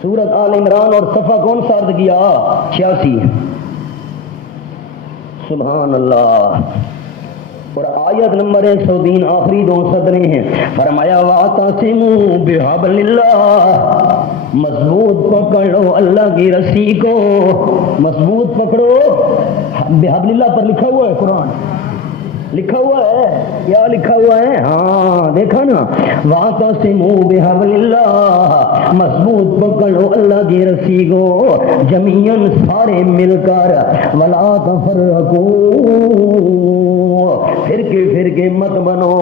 سورت آل عمران اور صفحہ کون سا عرض کیا؟ 86۔ سبحان اللہ۔ اور آیت نمبر 103 آخری دو سطریں ہیں، فرمایا وَاعْتَصِمُوا بِحَبْلِ اللَّهِ، مضبوط پکڑو اللہ کی رسی کو، مضبوط پکڑو۔ بحبل اللہ پر لکھا ہوا ہے، قرآن لکھا ہوا ہے، کیا لکھا ہوا ہے؟ ہاں دیکھا نا، وَاعْتَصِمُوا بِحَبْلِ اللَّهِ، مضبوط پکڑو اللہ کی رسی کو، جمیعاً سارے مل کر، وَلَا تَفَرَّقُوا، فرقے مت بنو،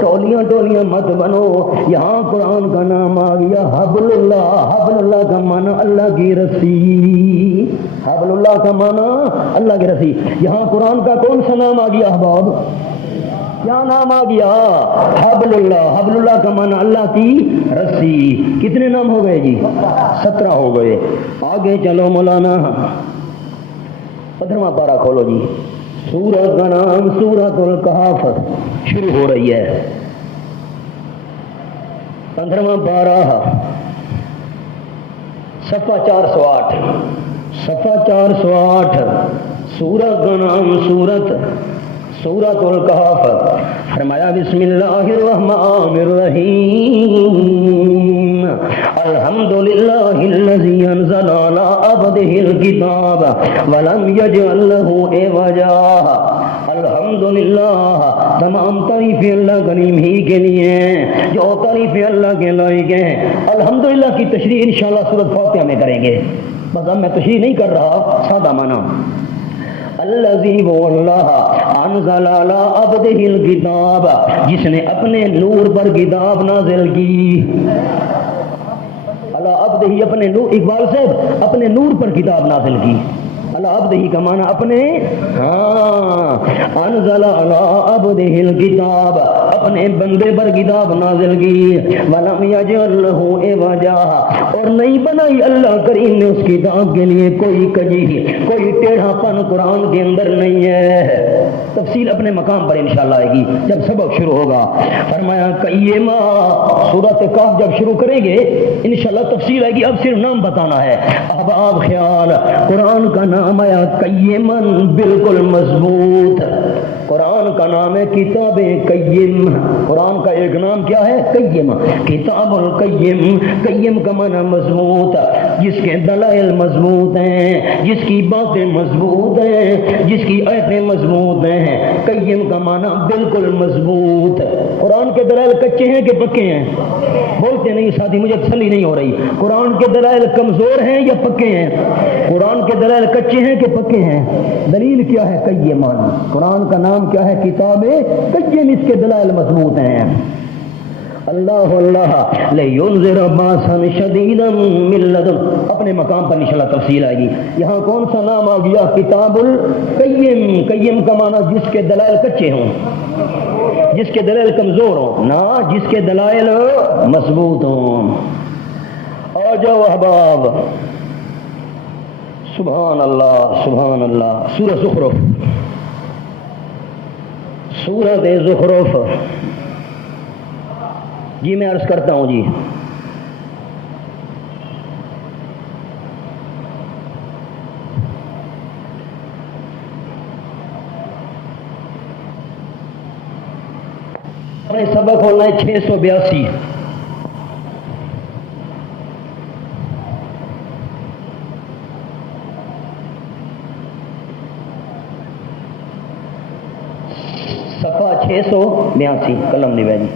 ٹولیاں مت بنو۔ یہاں قرآن کا نام آ گیا حبل اللہ، حبل اللہ کا معنی اللہ کی رسی، حبل اللہ کا معنی اللہ کی رسی۔ یہاں قرآن کا کون سا نام آ گیا احباب؟ کیا نام آ گیا؟ حبل اللہ، حبل اللہ کا معنی اللہ کی رسی۔ کتنے نام ہو گئے جی؟ 17 ہو گئے۔ آگے چلو مولانا، 15واں پارہ کھولو جی، سورت کا نام سورت الکہف شروع ہو رہی ہے، 15واں پارہ، صفحہ 408، صفحہ 408، سورت کا نام سورت الکہف۔ فرمایا بسم اللہ الرحمن الرحیم، الحمدللہ الذی انزل علی عبدہ الکتاب ولم یجعل لہ عوجا۔ الحمدللہ، تمام تعریفیں اللہ کریم ہی کے لیے ہیں جو تعریفیں اللہ کے لائق ہیں۔ الحمدللہ کی تشریح انشاءاللہ سورۃ فاتحہ میں کریں گے، بس اب میں تشریح نہیں کر رہا، سادہ معنی۔ الذی وہ اللہ انزل علی عبدہ الکتاب، جس نے اپنے نور پر کتاب نازل کی۔ اللہ عبدہ ہی اپنے نور، اقبال صاحب اپنے نور پر کتاب نازل کی. اللہ عبدہ ہی کا معنی اپنے، انزل علی عبدہ الکتاب، اپنے بندے پر کتاب نازل کی. ولم یجعل لہ عوجا، اور نہیں بنائی اللہ کریم نے اس کتاب کے لیے کوئی کجی، کوئی ٹیڑھا پن قرآن کے اندر نہیں ہے. تفصیل اپنے مقام پر انشاءاللہ آئے گی جب سبق شروع ہوگا. فرمایا قیما، سورۃ کہف جب شروع کریں گے انشاءاللہ تفصیل آئے گی، اب صرف نام بتانا ہے. اب آپ خیال، قرآن کا نام آیا قیمن، بالکل مضبوط. قرآن کا نام ہے کتاب قیم. قرآن کا ایک نام کیا ہے؟ قیم، کتاب القیم. قیم کا معنی مضبوط، جس کے دلائل مضبوط ہیں، جس کی باتیں مضبوط ہیں، جس کی آیتیں مضبوط ہیں. قیم کا معنی بالکل مضبوط. قرآن کے دلائل کچے ہیں کہ پکے ہیں؟ بولتے نہیں ساتھی، مجھے تسلی نہیں ہو رہی. قرآن کے دلائل کمزور ہیں یا پکے ہیں؟ قرآن کے دلائل کچے ہیں کہ پکے ہیں؟ دلیل کیا ہے؟ قیمان. قرآن کا نام کیا ہے؟ کتاب قیم. اس کے دلائل مضبوط ہیں. اللہ اللہ لینذر باسا شدیدا من لدن، اپنے مقام پر انشاءاللہ تفصیل آئے گی. یہاں کون سا نام آ گیا؟ کتاب القیم. قیم کا معنی جس کے دلائل کچے ہوں، جس کے دلائل کمزور ہوں، نہ جس کے دلائل مضبوط ہوں. آ جاؤ احباب، سبحان اللہ سبحان اللہ. سورۃ زخرف، سورۃ زخرف. جی میں عرض کرتا ہوں جی، سبق ہونا ہے 682. صفحہ 682 قلم دی بھائی.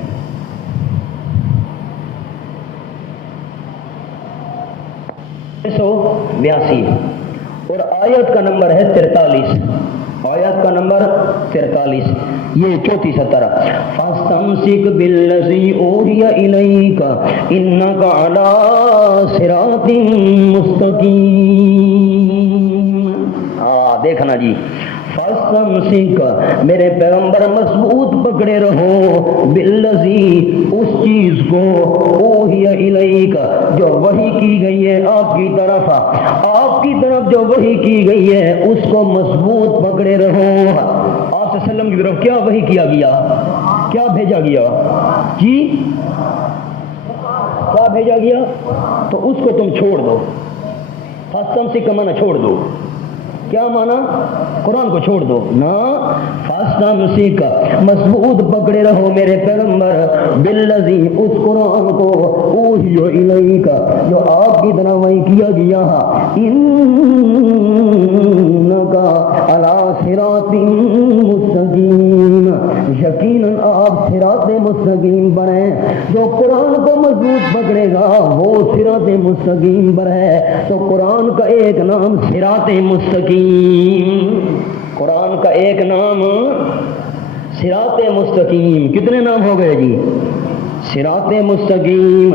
682 اور آیت کا نمبر ہے 43. آیت کا نمبر 43، یہ 34 سطر. فاستمسک بالذی اوحی الیک انک علی صراط مستقیم. دیکھنا جی، فاستمسک، میرے پیغمبر مضبوط پکڑے رہو، بالذی، اس چیز کو، اوحی الیک، جو وحی کی گئی ہے آپ کی طرف، آپ کی طرف جو وحی کی گئی ہے اس کو مضبوط پکڑے رہو. آپ صلی اللہ علیہ وسلم کی طرف کیا وحی کیا گیا؟ کیا بھیجا گیا جی؟ کیا بھیجا گیا؟ تو اس کو تم چھوڑ دو. فاستمسک کا معنی چھوڑ دو. کیا مانا؟ قرآن کو چھوڑ دو نا. فاستمسک، مضبوط پکڑے رہو میرے پیغمبر، بالذی، اس قرآن کو، اوحی الیک، جو آپ کی طرف وحی کیا گیا، انک علی صراط مستقیم، یقیناً آپ صراط مستقیم پر ہیں. جو قرآن کو مضبوط پکڑے گا وہ صراط مستقیم پر ہے. تو قرآن کا ایک نام صراط مستقیم، قرآن کا ایک نام صراط مستقیم. کتنے نام ہو گئے جی؟ صراط مستقیم.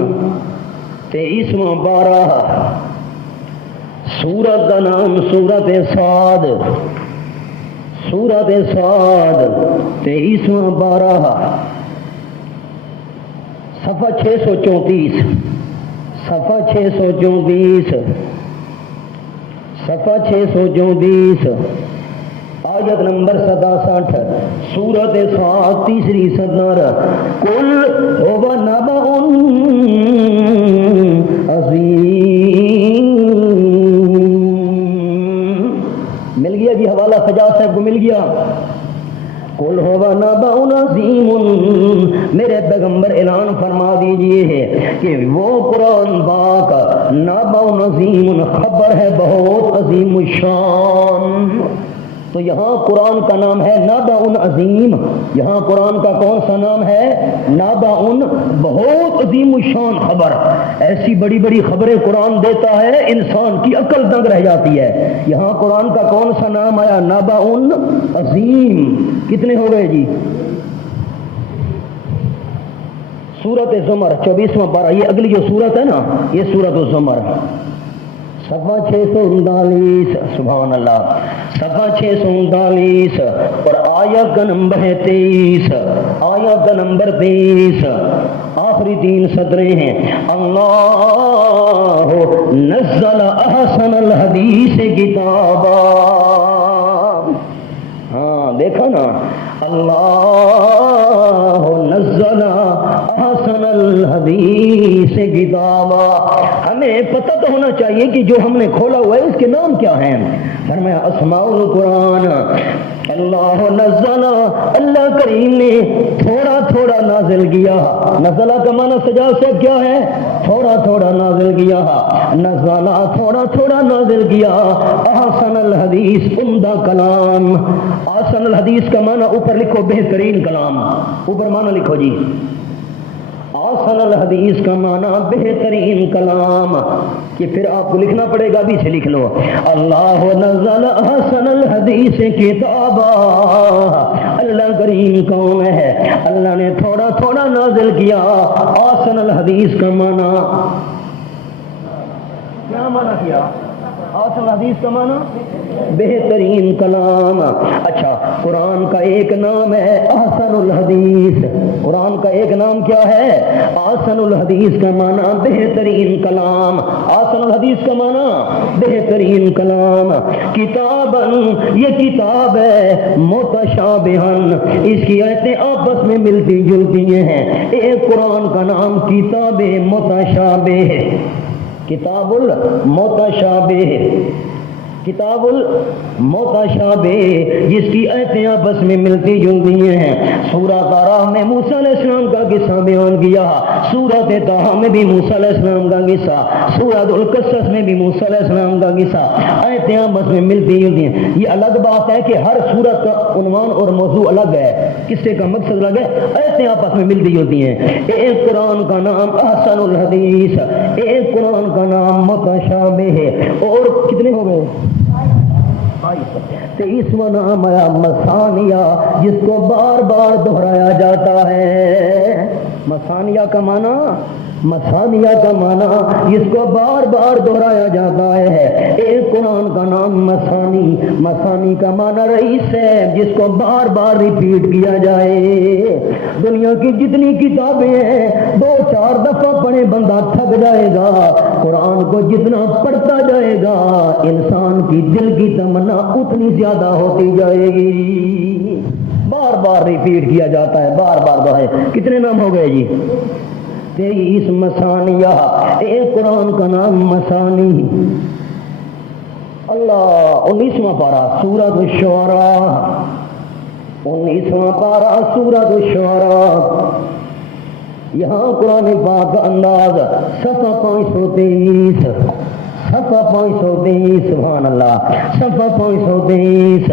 23واں پارہ، سورت کا نام سورت صاد. سورت صاد 23واں پارہ، صفحہ 634. صفحہ 634، صفحہ 634، آیت نمبر 67. سورۃ صاد، تیسری سطر. قل هو نبأ عظیم. مل گیا جی حوالہ سجاد صاحب کو مل گیا. قل هو نبأ عظیم، میرے پیغمبر اعلان فرما دیجئے کہ وہ قرآن پاک نبأ عظیم، خبر ہے بہت عظیم الشان. تو یہاں قرآن کا نام ہے نبأ عظیم. یہاں قرآن کا کون سا نام ہے؟ نبأ، بہت عظیم الشان خبر. ایسی بڑی بڑی خبریں قرآن دیتا ہے انسان کی عقل دنگ رہ جاتی ہے. یہاں قرآن کا کون سا نام آیا؟ نبأ عظیم. کتنے ہو گئے جی؟ سورت زمر 24واں پارہ، یہ اگلی جو سورت ہے نا یہ سورت الزمر، صفحہ 639، سبحان اللہ، صفحہ 639 اور آیت کا نمبر ہے 23، آیت کا نمبر 23، آخری 3 سطریں ہیں۔ اللہ نزل احسن الحدیث کتابا، ہاں دیکھا نا، اللہ نزل احسن الحدیث کتابا۔ ہمیں پتہ تو ہونا چاہیے کہ جو ہم نے کھولا ہوا ہے اس کے نام کیا ہیں۔ فرمایا اسماء القرآن، اللہ نزل، اللہ کریم نے تھوڑا تھوڑا نازل کیا، نزلہ کا معنی سجا سے کیا ہے؟ تھوڑا تھوڑا نازل کیا، نزلہ تھوڑا تھوڑا نازل کیا، احسن الحدیث عمدہ کلام، احسن الحدیث کا معنی اوپر لکھو بہترین کلام، اوپر معنی لکھو جی، احسن الحدیث کا معنی بہترین کلام، کہ پھر آپ کو لکھنا پڑے گا، ابھی سے لکھ لو، اللہ نزل احسن الحدیث کتابا، اللہ کریم کون ہے؟ اللہ نے تھوڑا تھوڑا نازل کیا، احسن الحدیث کا معنی کیا معنی کیا؟ احسن الحدیث کا معنی بہترین کلام۔ اچھا، قرآن کا ایک نام ہے احسن الحدیث، قرآن کا ایک نام کیا ہے؟ احسن الحدیث کا معنی بہترین کلام، احسن الحدیث کا معنی بہترین کلام۔ کتاباً، یہ کتاب ہے، متشابہاً، اس کی آیتیں آپس میں ملتی جلتی ہیں، ایک قرآن کا نام کتاب متشابہ، کتاب المتشابہ، کتاب المتشابہ، جس کی آیتیں آپس میں ملتی جلتی ہیں۔ سورہ طارہ میں موسیٰ علیہ السلام کا قصہ بیان کیا، سورۃ طٰہٰ میں بھی موسیٰ علیہ السلام کا قصہ، سورۃ القصص میں بھی موسیٰ علیہ السلام کا قصہ، آیتیں آپس میں ملتی جلتی ہیں۔ یہ الگ بات ہے کہ ہر سورت کا عنوان اور موضوع الگ ہے، قصے کا مقصد الگ ہے، آیتیں آپس میں ملتی جلتی ہیں۔ ایک قرآن کا نام احسن الحدیث، ایک قرآن کا نام متشابہ ہے، اور کتنے ہو گئے؟ 23واں نام آیا مثانیہ، جس کو بار بار دہرایا جاتا ہے، مثانیہ کا معنی، مثانیہ کا معنی جس کو بار بار دہرایا جاتا ہے۔ ایک قرآن کا نام مثانی، مثانی کا معنی رئیس ہے، جس کو بار بار ریپیٹ کیا جائے۔ دنیا کی جتنی کتابیں ہیں 2-4 دفعہ پڑھے بندہ تھک جائے گا، قرآن کو جتنا پڑھتا جائے گا انسان کی دل کی تمنا اتنی زیادہ ہوتی جائے گی، بار بار ریپیٹ کیا جاتا ہے، بار بار دہائے۔ کتنے نام ہو گئے جی؟ 23 مثانیہ، ایک قرآن کا نام مثانی۔ اللہ 19واں پارہ سورۃ الشعراء، 19واں پارہ سورۃ الشعراء، یہاں قرآن پاک کا انداز صفحہ 523، صفحہ 523، سبحان اللہ، صفحہ 523،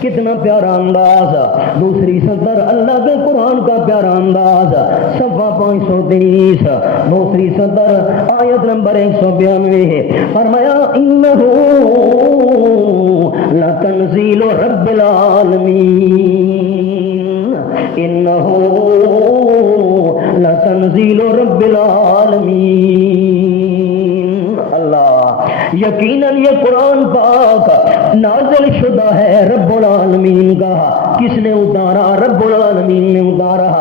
کتنا پیارا انداز، دوسری سطر اللہ کے قرآن کا پیارا انداز، صفحہ 523، دوسری سطر آیت نمبر 192، فرمایا انہ لتنزیل رب العالمین، انہ لتنزیل رب العالمین، اللہ یقیناً یہ قرآن پاک نازل شدہ ہے رب العالمین کا۔ کس نے اتارا؟ رب العالمین نے اتارا۔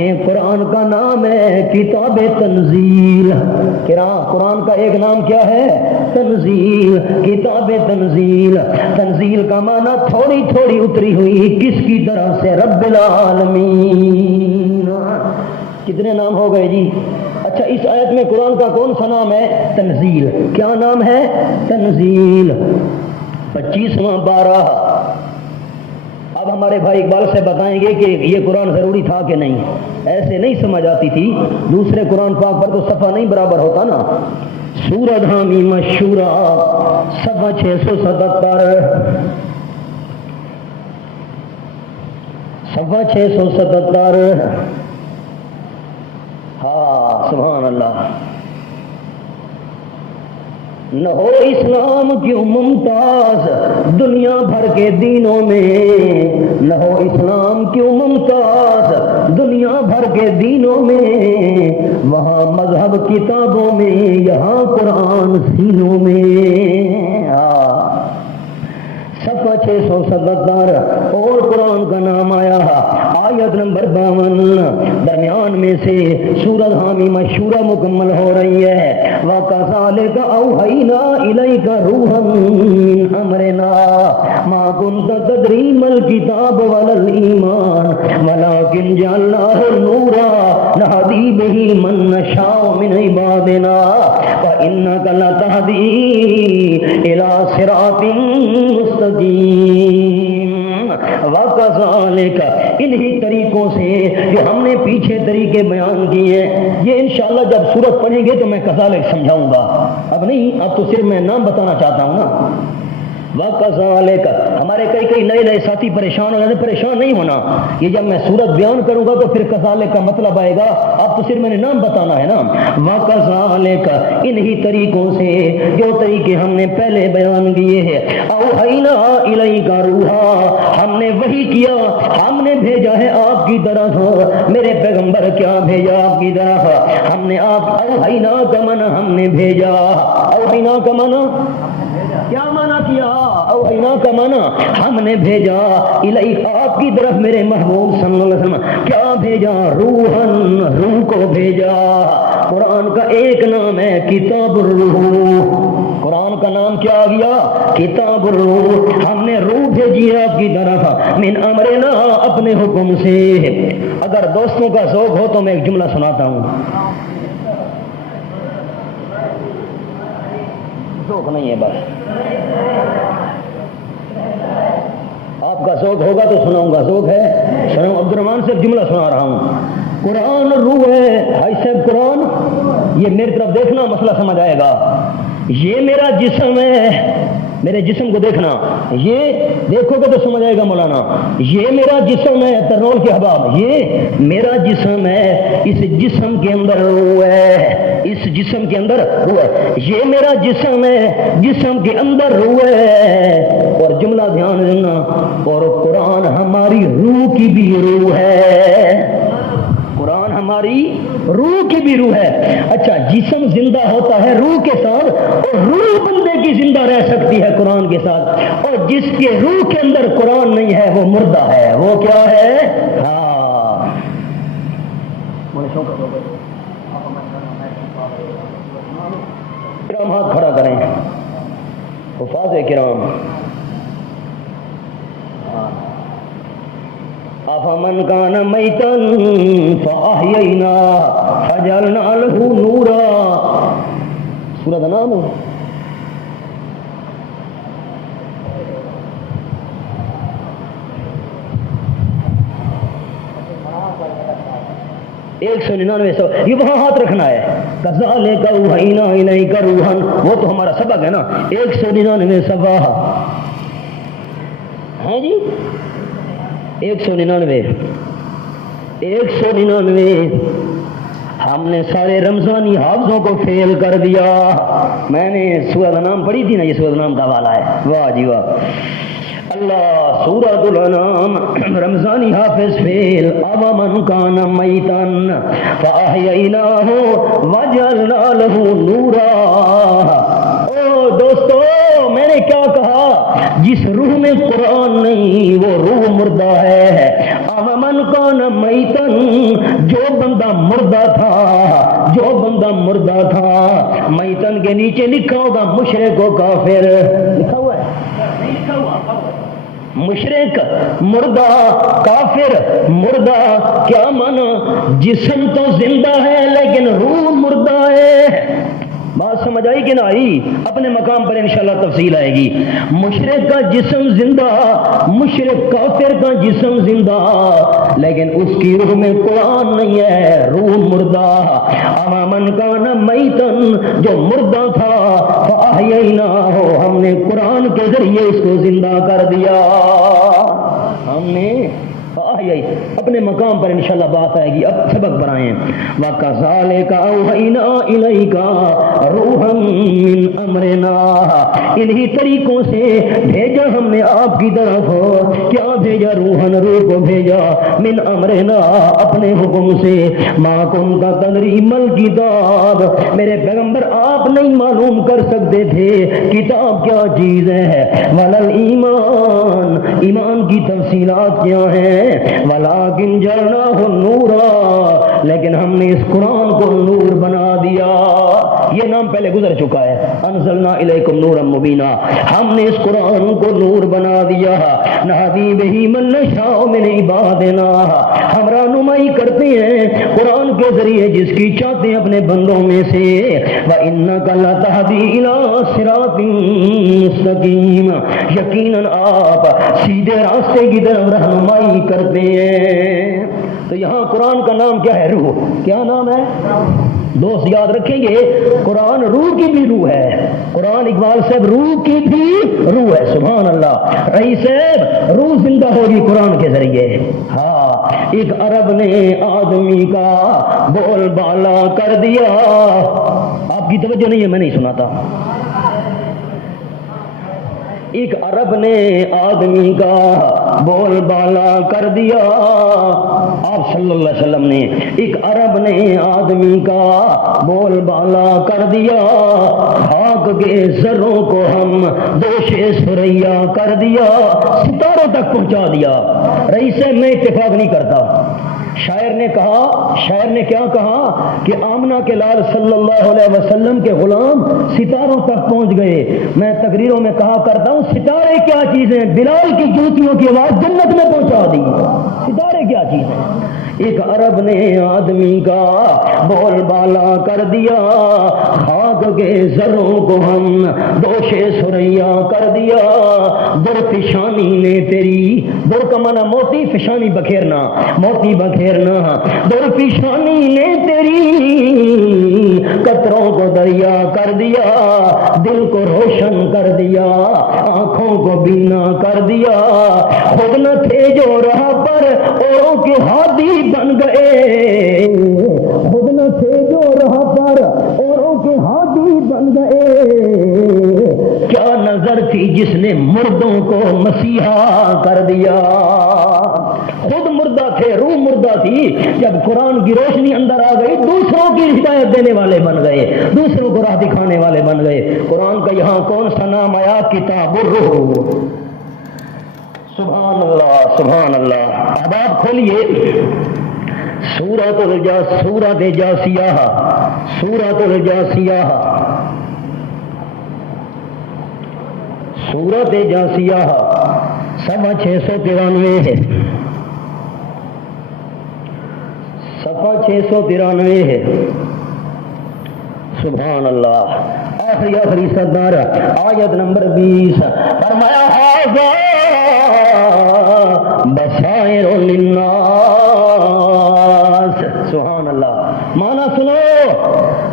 ایک قرآن کا نام ہے کتاب تنزیل، قرآن کا ایک نام کیا ہے؟ تنزیل، کتاب تنزیل۔ تنزیل کا معنی تھوڑی تھوڑی اتری ہوئی، کس کی طرف سے؟ رب العالمین۔ کتنے نام ہو گئے جی؟ اچھا، اس آیت میں قرآن کا کون سا نام ہے؟ تنزیل۔ کیا نام ہے؟ تنزیل۔ 25واں پارہ۔ اب ہمارے بھائی اقبال سے بتائیں گے کہ یہ قرآن ضروری تھا کہ نہیں، ایسے نہیں سمجھ آتی تھی، دوسرے قرآن پاک پر تو صفحہ نہیں برابر ہوتا نا۔ سورۃ حامیم الشورى، صفحہ 677، صفحہ 677، ہاں سبحان اللہ۔ نہ ہو اسلام کیوں ممتاز دنیا بھر کے دینوں میں، نہ ہو اسلام کیوں ممتاز دنیا بھر کے دینوں میں، وہاں مذہب کتابوں میں، یہاں قرآن سینوں میں۔ صفحہ 677 اور قرآن کا نام آیا، آیت نمبر 52 درمیان میں سے سورۃ حامی مشہورہ مکمل ہو رہی ہے۔ وَكَذَلِكَ أَوْحَيْنَا إِلَيْكَ رُوحًا مِّنْ أَمْرِنَا مَا كُنْتَ تَدْرِي مَا الْكِتَابُ وَلَا الْإِيمَانُ وَلَكِنْ جَعَلْنَاهُ نُورًا نَهْدِي بِهِ مَن نَّشَاءُ مِنْ عِبَادِنَا وَإِنَّكَ لَتَهْدِي إِلَىٰ صِرَاطٍ مُّسْتَقِيمٍ۔ وَكَذَلِكَ انہی طریقوں سے جو ہم نے پیچھے طریقے بیان کیے، یہ انشاءاللہ جب سورت پڑھیں گے تو میں کذالک سمجھاؤں گا، اب نہیں، اب تو صرف میں نام بتانا چاہتا ہوں نا۔ وَكَذَلِكَ ہمارے کئی نئے ساتھی پریشان ہو جاتے، پریشان نہیں ہونا، یہ جب میں سورت بیان کروں گا تو پھر کذالک کا مطلب آئے گا، اب تو صرف میں نے نام بتانا ہے نا۔ وَكَذَلِكَ انہی طریقوں سے جو طریقے ہم نے پہلے بیان کیے ہیں، اوحینا الیک روحا ہم نے وحی کیا، ہم نے بھیجا ہے آپ کی طرف، میرے پیغمبر کیا بھیجا آپ کی طرف، ہم نے آپ اوحینا کا معنی ہم نے بھیجا، اوحینا کا معنی کیا معنی کیا؟ اوحینا کا معنی ہم نے بھیجا، الیک آپ کی طرف میرے محبوب صلی اللہ علیہ وسلم کیا بھیجا؟ روحن روح کو بھیجا۔ قرآن کا ایک نام ہے کتاب الروح، قرآن کا نام کیا آ گیا؟ کتاب الروح، ہم نے روح بھیجی ہے آپ کی طرف، من امرنا اپنے حکم سے۔ اگر دوستوں کا ذوق ہو تو میں ایک جملہ سناتا ہوں، ذوق نہیں ہے بس، آپ کا ذوق ہوگا تو سناؤں گا، ذوق ہے سناؤں۔ عبد الرحمان سے جملہ سنا رہا ہوں، قرآن روح ہے، بھائی صاحب قرآن، یہ میری طرف دیکھنا مسئلہ سمجھ آئے گا، یہ میرا جسم ہے، میرے جسم کو دیکھنا، یہ دیکھو گے تو سمجھ آئے گا مولانا، یہ میرا جسم ہے ترنول کے احباب، یہ میرا جسم ہے، اس جسم کے اندر روح ہے، اس جسم کے اندر روح ہے، یہ میرا جسم ہے، جسم کے اندر روح ہے۔ اور جملہ دھیان دینا، اور قرآن ہماری روح کی بھی روح ہے، قرآن ہماری روح کی بھی روح ہے۔ اچھا، جسم زندہ ہوتا ہے روح کے ساتھ، اور روح بندے کی زندہ رہ سکتی ہے قرآن کے ساتھ، اور جس کے روح کے اندر قرآن نہیں ہے وہ مردہ ہے، وہ کیا ہے؟ ہاں، کرام ہاتھ کھڑا کریں، حفاظ کرام۔ افمن کان میتا فاحیینا فجعلنا له نورا، سورۃ نام ہے۔ ایک 199 یہ وہاں ہاتھ رکھنا ہے، کذالک اوحینا الیک روحا، وہ تو ہمارا سبق ہے نا، 199 صفحہ ہے جی، 199 ہم نے سارے رمضانی حافظوں کو فیل کر دیا۔ میں نے سورۃ الانعام پڑھی تھی نا، یہ سورۃ الانعام کا حوالہ ہے، واہ جی واہ، اللہ، سورۃ الانعام رمضانی حافظ فیل۔ اومن کان میتا فاحییناہ وجعلنا لہ نورا۔ او دوستو، میں نے کیا کہا؟ جس روح میں قرآن نہیں وہ روح مردہ ہے۔ اومن کان میتا، جو بندہ مردہ تھا، جو بندہ مردہ تھا، میتن کے نیچے لکھا ہوگا مشرک و کافر، لکھا ہوا ہے؟ نہیں لکھا ہوا؟ مشرک مردہ، کافر مردہ، کیا معنی؟ جسم تو زندہ ہے لیکن روح مردہ ہے۔ بات سمجھ آئی کہ نہ آئی؟ اپنے مقام پر انشاءاللہ تفصیل آئے گی۔ مشرک کا جسم زندہ، مشرک کافر کا جسم زندہ، لیکن اس کی روح میں قرآن نہیں ہے، روح مردہ۔ امامن کان میتن، جو مردہ تھا، فاحییناہ، ہم نے قرآن کے ذریعے اس کو زندہ کر دیا، ہم نے یہی اپنے مقام پر انشاءاللہ بات آئے گی. اب سبق پر آئیں. وَكَذَلِكَ أَوْحَيْنَا إِلَيْكَ رُوحًا مِّنْ أَمْرِنَا, انہی طریقوں سے بھیجا ہم نے آپ کی طرف. کیا بھیجا؟ روحن, روح کو بھیجا. من امرنا, اپنے حکم سے. ما كنت تدری ما الکتاب, میرے پیغمبر آپ نہیں معلوم کر سکتے تھے کتاب کیا چیز ہے. ولا الایمان, ایمان کی تفصیلات کیا ہیں. ولکن جعلناہ نورا, لیکن ہم نے اس قرآن کو نور بنا دیا. یہ نام پہلے گزر چکا ہے. انزلنا الیکم نورا مبینا, ہم نے اس قرآن کو نور بنا دیا. نہدی بہ من نشاء من عبادنا, ہم رہنمائی کرتے ہیں قرآن کے ذریعے جس کی چاہتے ہیں اپنے بندوں میں سے. وَإِنَّكَ لَتَهْدِي إِلَىٰ صِرَاطٍ مُّسْتَقِيمٍ, یقیناً آپ سیدھے راستے کی طرف رہنمائی کرتے ہیں. تو یہاں قرآن کا نام کیا ہے؟ روح. کیا نام ہے دوست؟ یاد رکھیں گے قرآن روح کی بھی روح ہے. قرآن اقبال صاحب روح کی بھی روح ہے. سبحان اللہ. رئیس صاحب روح زندہ ہوگی قرآن کے ذریعے. ہاں, ایک عرب نے آدمی کا بول بالا کر دیا. آپ کی توجہ نہیں ہے, میں نہیں سنا تھا. ایک عرب نے آدمی کا بول بالا کر دیا. آپ صلی اللہ علیہ وسلم نے, ایک عرب نے آدمی کا بول بالا کر دیا. خاک کے ذروں کو ہم دوش ثریا کر دیا, ستاروں تک پہنچا دیا. رئیس میں اتفاق نہیں کرتا. شاعر نے کہا, شاعر نے کیا کہا کہ آمنہ کے لال صلی اللہ علیہ وسلم کے غلام ستاروں تک پہنچ گئے. میں تقریروں میں کہا کرتا ہوں ستارے کیا چیزیں, بلال کی جوتیوں کی آواز جنت میں پہنچا دی. ستارے کیا چیزیں. ایک عرب نے آدمی کا بول بالا کر دیا. خاک کے ذروں کو ہم دوش ثریا کر دیا. در فشانی نے تیری, در کا معنی موتی, فشانی بکھیرنا, موتی بکھیرنا. در فشانی نے تیری قطروں کو دریا کر دیا. دل کو روشن کر دیا, آنکھوں کو بینا کر دیا. خود نہ تھے جو راہ پر اوروں کے ہادی بن گئے. خود نہ تھے جو راہ پر اوروں کے ہادی بن گئے. کیا نظر تھی جس نے مردوں کو مسیحا کر دیا. خود مردہ تھے, روح مردہ تھی. جب قرآن کی روشنی اندر آ گئی دوسروں کی ہدایت دینے والے بن گئے, دوسروں کو راہ دکھانے والے بن گئے. قرآن کا یہاں کون سا نام آیا؟ کتاب الروح. سبحان اللہ, سبحان اللہ. اب آپ کھولیے سورۃ الجاسیہ, سورۃ الجاسیہ, سورۃ جاسیہ صفحہ 693 ہے. صفحہ 693 ہے. سبحان اللہ. آخری سردار آیت نمبر 20 فرمایا ھذا بصائر للناس. سبحان اللہ. مانا سنو,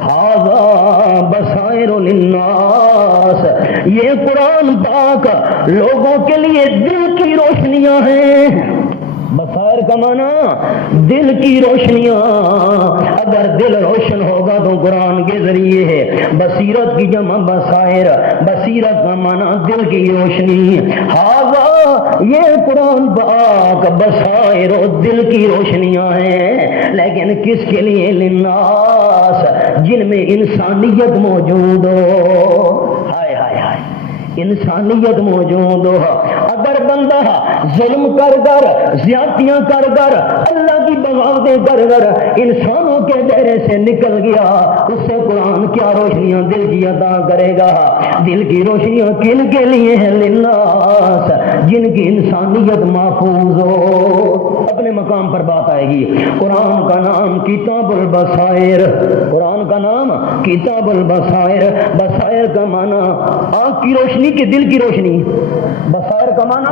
ھذا بصائر للناس, یہ قرآن پاک لوگوں کے لیے دل کی روشنیاں ہیں. بصائر کا معنی دل کی روشنیاں. اگر دل روشن ہوگا تو قرآن کے ذریعے ہے. بصیرت کی جمع بصائر, بصیرت کا معنی دل کی روشنی. ھذا یہ قرآن پاک بصائر دل کی روشنیاں ہیں. لیکن کس کے لیے؟ للناس, جن میں انسانیت موجود ہو. ہائے ہائے ہائے, انسانیت موجود ہو. اگر بندہ ظلم کر کر, زیادتیاں کر کر, اللہ کی بغاوتیں کر کر انسانوں کے دائرے سے نکل گیا, اس سے قرآن کیا روشنیاں دل کی عطا کرے گا. دل کی روشنیاں کن کے لیے ہیں؟ للناس, جن کی انسانیت محفوظ ہو. اپنے مقام پر بات آئے گی. قرآن کا نام کتاب البصائر, قرآن کا نام کتاب البصائر. بصائر کا معنی آنکھ کی روشنی کے دل کی روشنی. بصائر کا معنی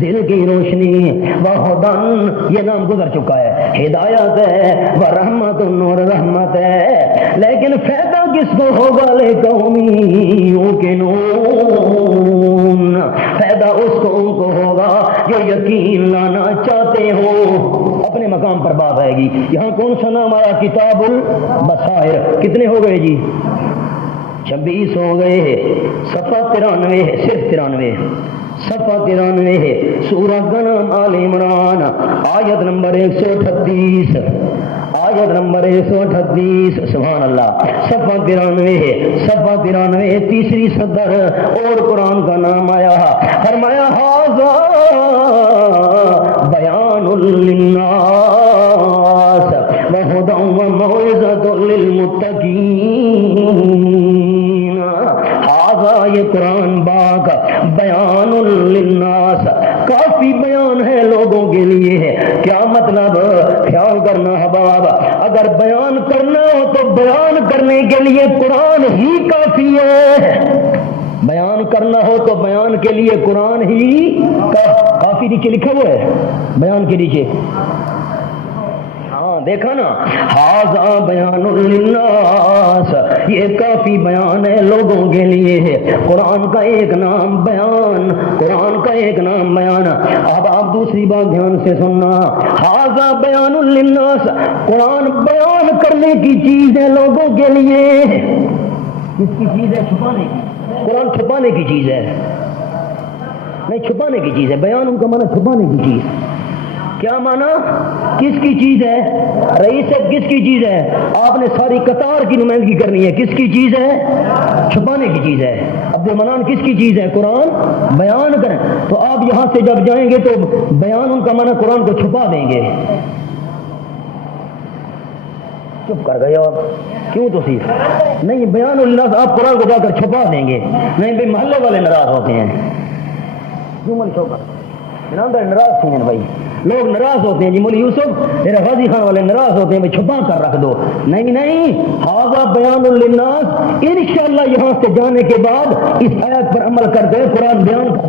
دل کی روشنی. وہدن, یہ نام گزر چکا ہے. ہدایت ہے. ورحمت, نور رحمت ہے. لیکن فائدہ کس کو ہوگا؟ لقومی یوقنون, فائدہ اس کو ان کو ہوگا یہ یقین لانا چاہتے ہو، اپنے مقام پر بات آئے گی۔ یہاں کون سا نام آیا؟ کتاب البصائر۔ کتنے ہو گئے جی؟ 26 ہو گئے۔ صفحہ 93 ہے، صرف 93، صفحہ 93 ہے۔ سورہ کا نام آل عمران، آیت نمبر 138، آیت نمبر 138، سبحان اللہ۔ صفحہ 93 ہے، صفحہ 93، تیسری صدر، اور قرآن کا نام آیا، فرمایا ھذا بیان للناس وہدی وموعظۃ للمتقین۔ ھذا یہ قرآن پاک بیان للناس، کافی بیان ہے لوگوں کے لیے۔ کیا مطلب؟ خیال کرنا حباب، اگر بیان کرنا ہو تو بیان کرنے کے لیے قرآن ہی کافی ہے۔ بیان کرنا ہو تو بیان کے لیے قرآن ہی کافی۔ نیچے لکھا ہوا ہے بیان کے نیچے، ہاں دیکھا نا، ھذا بیان للناس، یہ کافی بیان ہے لوگوں کے لیے۔ قرآن کا ایک نام بیان، قرآن کا ایک نام بیان۔ اب آپ دوسری بات دھیان سے سننا، ھذا بیان للناس، قرآن بیان کرنے کی چیز ہے لوگوں کے لیے۔ کس کی چیز ہے؟ چھپانے کی۔ قرآن چھپانے کی چیز ہے، نہیں چھپانے کی چیز ہے۔ بیان ان کا معنی چھپانے کی چیز۔ کیا معنی؟ کس کی چیز ہے؟ رئیس صاحب کس کی چیز ہے؟ آپ نے ساری قطار کی نمائندگی کرنی ہے، کس کی چیز ہے؟ چھپانے کی چیز ہے۔ عبد المنان کس کی چیز ہے؟ قرآن بیان کریں۔ تو آپ یہاں سے جب جائیں گے تو بیان ان کا معنی قرآن کو چھپا دیں گے۔ چپ کر گئے آپ، کیوں؟ تو صرف نہیں، بیان اللہ آپ قرآن کو جا کر چھپا دیں گے۔ نہیں بھائی، محلے والے ناراض ہوتے ہیں، کیوں مول شوکر ناراض تھے بھائی، لوگ ناراض ہوتے ہیں جی، مول یوسف میرا غازی خان والے ناراض ہوتے ہیں، بھائی چھپا کر رکھ دو۔ نہیں نہیں، ھذا بیان للناس، انشاءاللہ یہاں سے جانے کے بعد اس آیت پر عمل کرتے ہوئے قرآن بیان کر